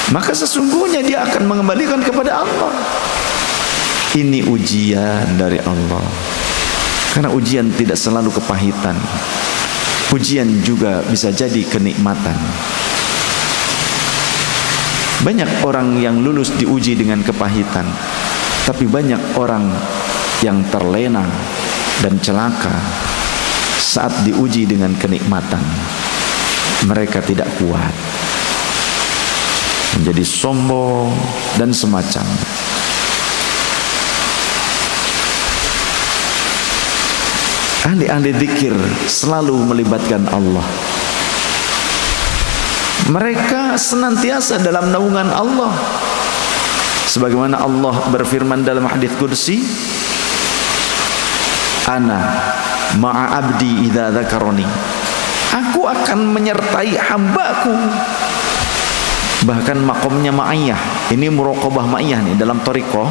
maka sesungguhnya dia akan mengembalikan kepada Allah. Ini ujian dari Allah, karena ujian tidak selalu kepahitan, ujian juga bisa jadi kenikmatan. Banyak orang yang lulus diuji dengan kepahitan, tapi banyak orang yang terlena dan celaka saat diuji dengan kenikmatan. Mereka tidak kuat, menjadi sombong dan semacamnya. Ahli-ahli zikir selalu melibatkan Allah. Mereka senantiasa dalam naungan Allah. Sebagaimana Allah berfirman dalam hadits qudsi, Ana ma'a abdi idza dzakarani. Aku akan menyertai hambaku. Bahkan makomnya ma'iyah. Ini muraqabah ma'iyah nih dalam thariqah.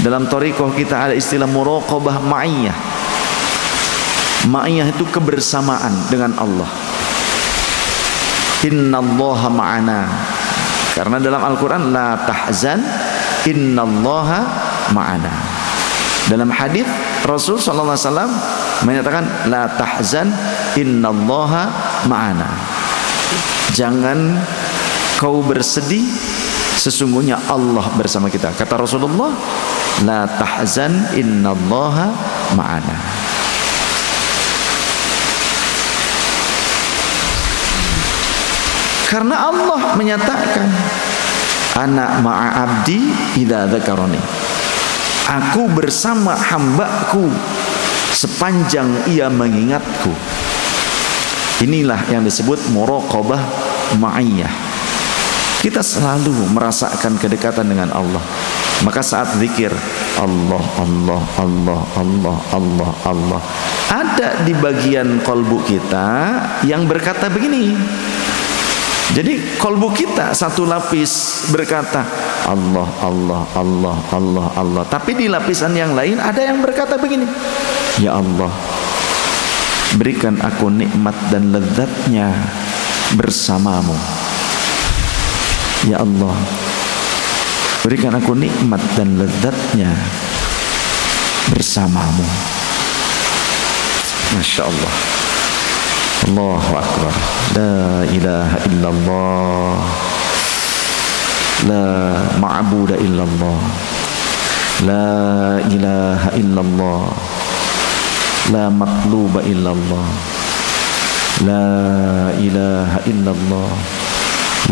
Dalam thariqah kita ada istilah muraqabah ma'iyah. Ma'iyah itu kebersamaan dengan Allah. Innallaha ma'ana. Karena dalam Al-Quran, la tahzan innallaha ma'ana. Dalam hadis Rasul SAW menyatakan, la tahzan innallaha ma'ana. Jangan kau bersedih, sesungguhnya Allah bersama kita. Kata Rasulullah, la tahzan innallaha ma'ana. Karena Allah menyatakan, Ana ma'a abdi idza dzakarani. Aku bersama hambaku sepanjang ia mengingatku. Inilah yang disebut muraqabah ma'iyah. Kita selalu merasakan kedekatan dengan Allah. Maka saat zikir Allah, Allah, Allah, Allah, Allah, Allah, ada di bagian kolbu kita yang berkata begini. Jadi kolbu kita satu lapis berkata Allah, Allah, Allah, Allah, Allah. Tapi di lapisan yang lain ada yang berkata begini, ya Allah, berikan aku nikmat dan lezatnya bersamamu. Ya Allah, berikan aku nikmat dan lezatnya bersamamu. Masya Allah. Allahu Akbar. La ilaha illallah. La ma'buda illallah. La ilaha illallah. La matluba illallah. La ilaha illallah.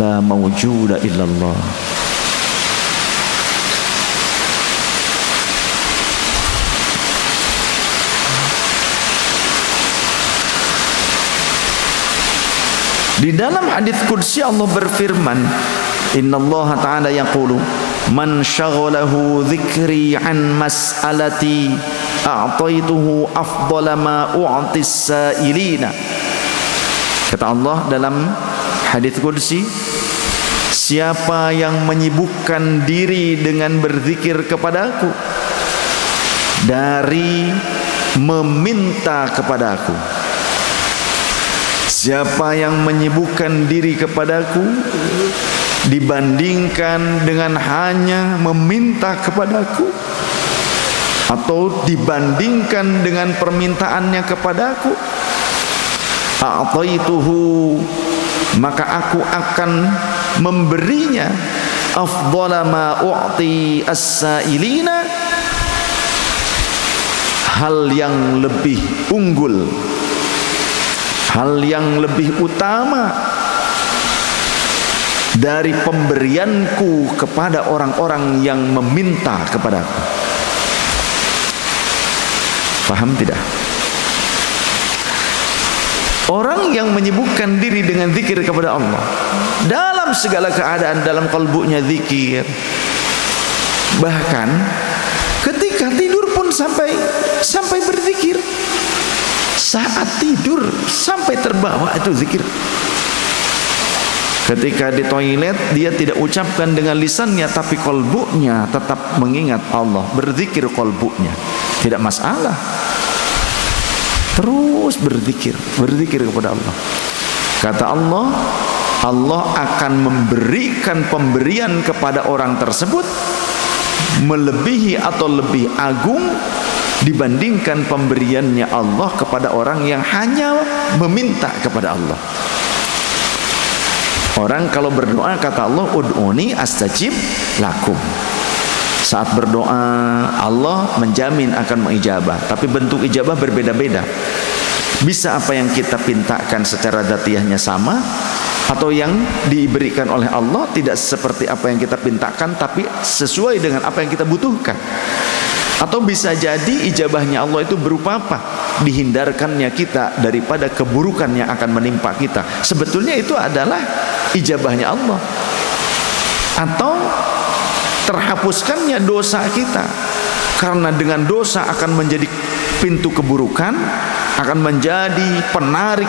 La mawjuda illallah. Di dalam hadits qudsi Allah berfirman, innallaha ta'ala yaqulu, man syaghalahu dzikri an mas'alati a'taituhu afdala ma u'tis sa'ilina. Kata Allah dalam hadits qudsi, siapa yang menyibukkan diri dengan berzikir kepadaku, dari meminta kepadaku. Siapa yang menyibukkan diri kepadaku dibandingkan dengan hanya meminta kepadaku, atau dibandingkan dengan permintaannya kepadaku, a'taituhu, maka aku akan memberinya afdhala ma u'ti as-sa'ilina, hal yang lebih unggul, hal yang lebih utama dari pemberianku kepada orang-orang yang meminta kepadaku. Paham tidak? Orang yang menyibukkan diri dengan zikir kepada Allah, dalam segala keadaan dalam kalbunya zikir, bahkan ketika tidur pun sampai berzikir, saat tidur sampai terbawa itu zikir. Ketika di toilet dia tidak ucapkan dengan lisannya, tapi kalbunya tetap mengingat Allah, berzikir kalbunya, tidak masalah. Terus berzikir kepada Allah. Kata Allah, Allah akan memberikan pemberian kepada orang tersebut melebihi atau lebih agung dibandingkan pemberiannya Allah kepada orang yang hanya meminta kepada Allah. Orang kalau berdoa, kata Allah, ud'uni astajib lakum. Saat berdoa Allah menjamin akan mengijabah, tapi bentuk ijabah berbeda-beda. Bisa apa yang kita pintakan secara dzatiyahnya sama, atau yang diberikan oleh Allah tidak seperti apa yang kita pintakan, tapi sesuai dengan apa yang kita butuhkan. Atau bisa jadi ijabahnya Allah itu berupa apa? Dihindarkannya kita daripada keburukan yang akan menimpa kita. Sebetulnya itu adalah ijabahnya Allah. Atau terhapuskannya dosa kita, karena dengan dosa akan menjadi pintu keburukan, akan menjadi penarik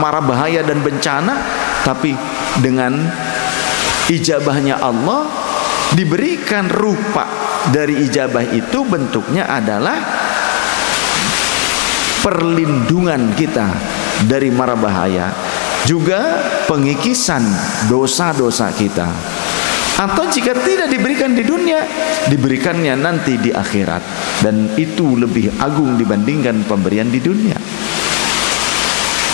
mara bahaya dan bencana. Tapi dengan ijabahnya Allah diberikan rupa dari ijabah itu, bentuknya adalah perlindungan kita dari mara bahaya, juga pengikisan dosa-dosa kita. Atau jika tidak diberikan di dunia, diberikannya nanti di akhirat, dan itu lebih agung dibandingkan pemberian di dunia.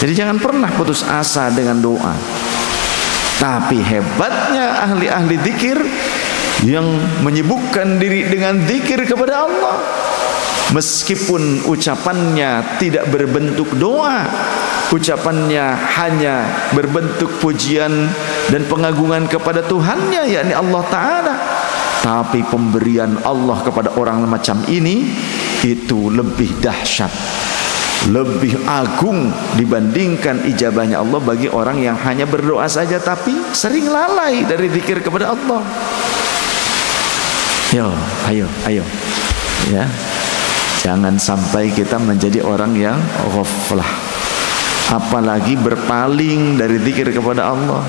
Jadi jangan pernah putus asa dengan doa. Tapi hebatnya ahli-ahli zikir yang menyibukkan diri dengan zikir kepada Allah, meskipun ucapannya tidak berbentuk doa, ucapannya hanya berbentuk pujian dan pengagungan kepada Tuhannya, yakni Allah Ta'ala, tapi pemberian Allah kepada orang macam ini itu lebih dahsyat, lebih agung dibandingkan ijabahnya Allah bagi orang yang hanya berdoa saja tapi sering lalai dari zikir kepada Allah. Ayo ya, jangan sampai kita menjadi orang yang ghaflah, apalagi berpaling dari zikir kepada Allah.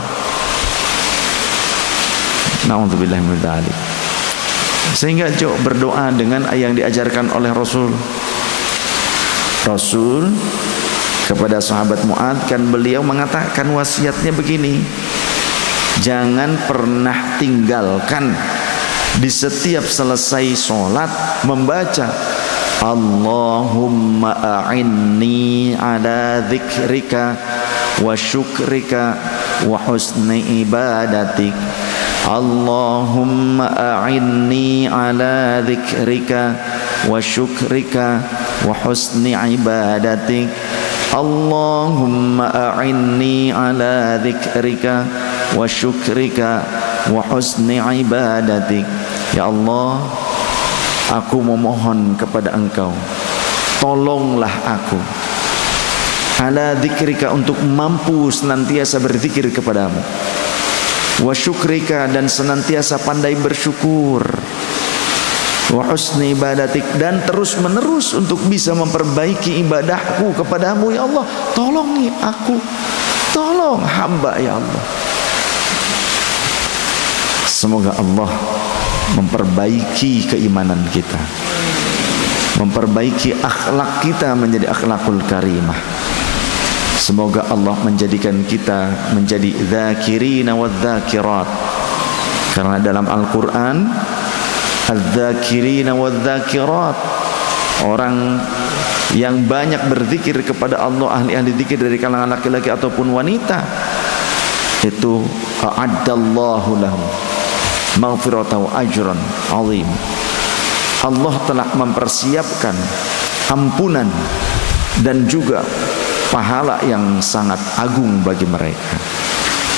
Na'udzubillah min dzalik. Sehingga berdoa dengan yang diajarkan oleh Rasul kepada sahabat Mu'adz, kan beliau mengatakan wasiatnya begini: jangan pernah tinggalkan di setiap selesai sholat membaca Allahumma a'inni ala dzikrika wa syukrika wa husni ibadatik. Allahumma a'inni ala dzikrika wa syukrika wa husni ibadatik. Allahumma a'inni ala dzikrika wa syukrika wa husni ibadatik. Ya Allah, aku memohon kepada Engkau, tolonglah aku ala dzikrika, untuk mampu senantiasa berzikir kepadamu, wa syukrika, dan senantiasa pandai bersyukur, wa husni ibadatik, dan terus menerus untuk bisa memperbaiki ibadahku kepadamu. Ya Allah, tolongi aku, tolong hamba ya Allah. Semoga Allah memperbaiki keimanan kita. memperbaiki akhlak kita menjadi akhlakul karimah. Semoga Allah menjadikan kita menjadi dzakirina wadzakirat. Karena dalam Al-Qur'an adzakirina wadzakirat, orang yang banyak berzikir kepada Allah, ahli-ahli zikir dari kalangan laki-laki ataupun wanita, itu a'addallahu lahum maghfiratan wa ajran 'azim. Allah telah mempersiapkan ampunan dan juga pahala yang sangat agung bagi mereka.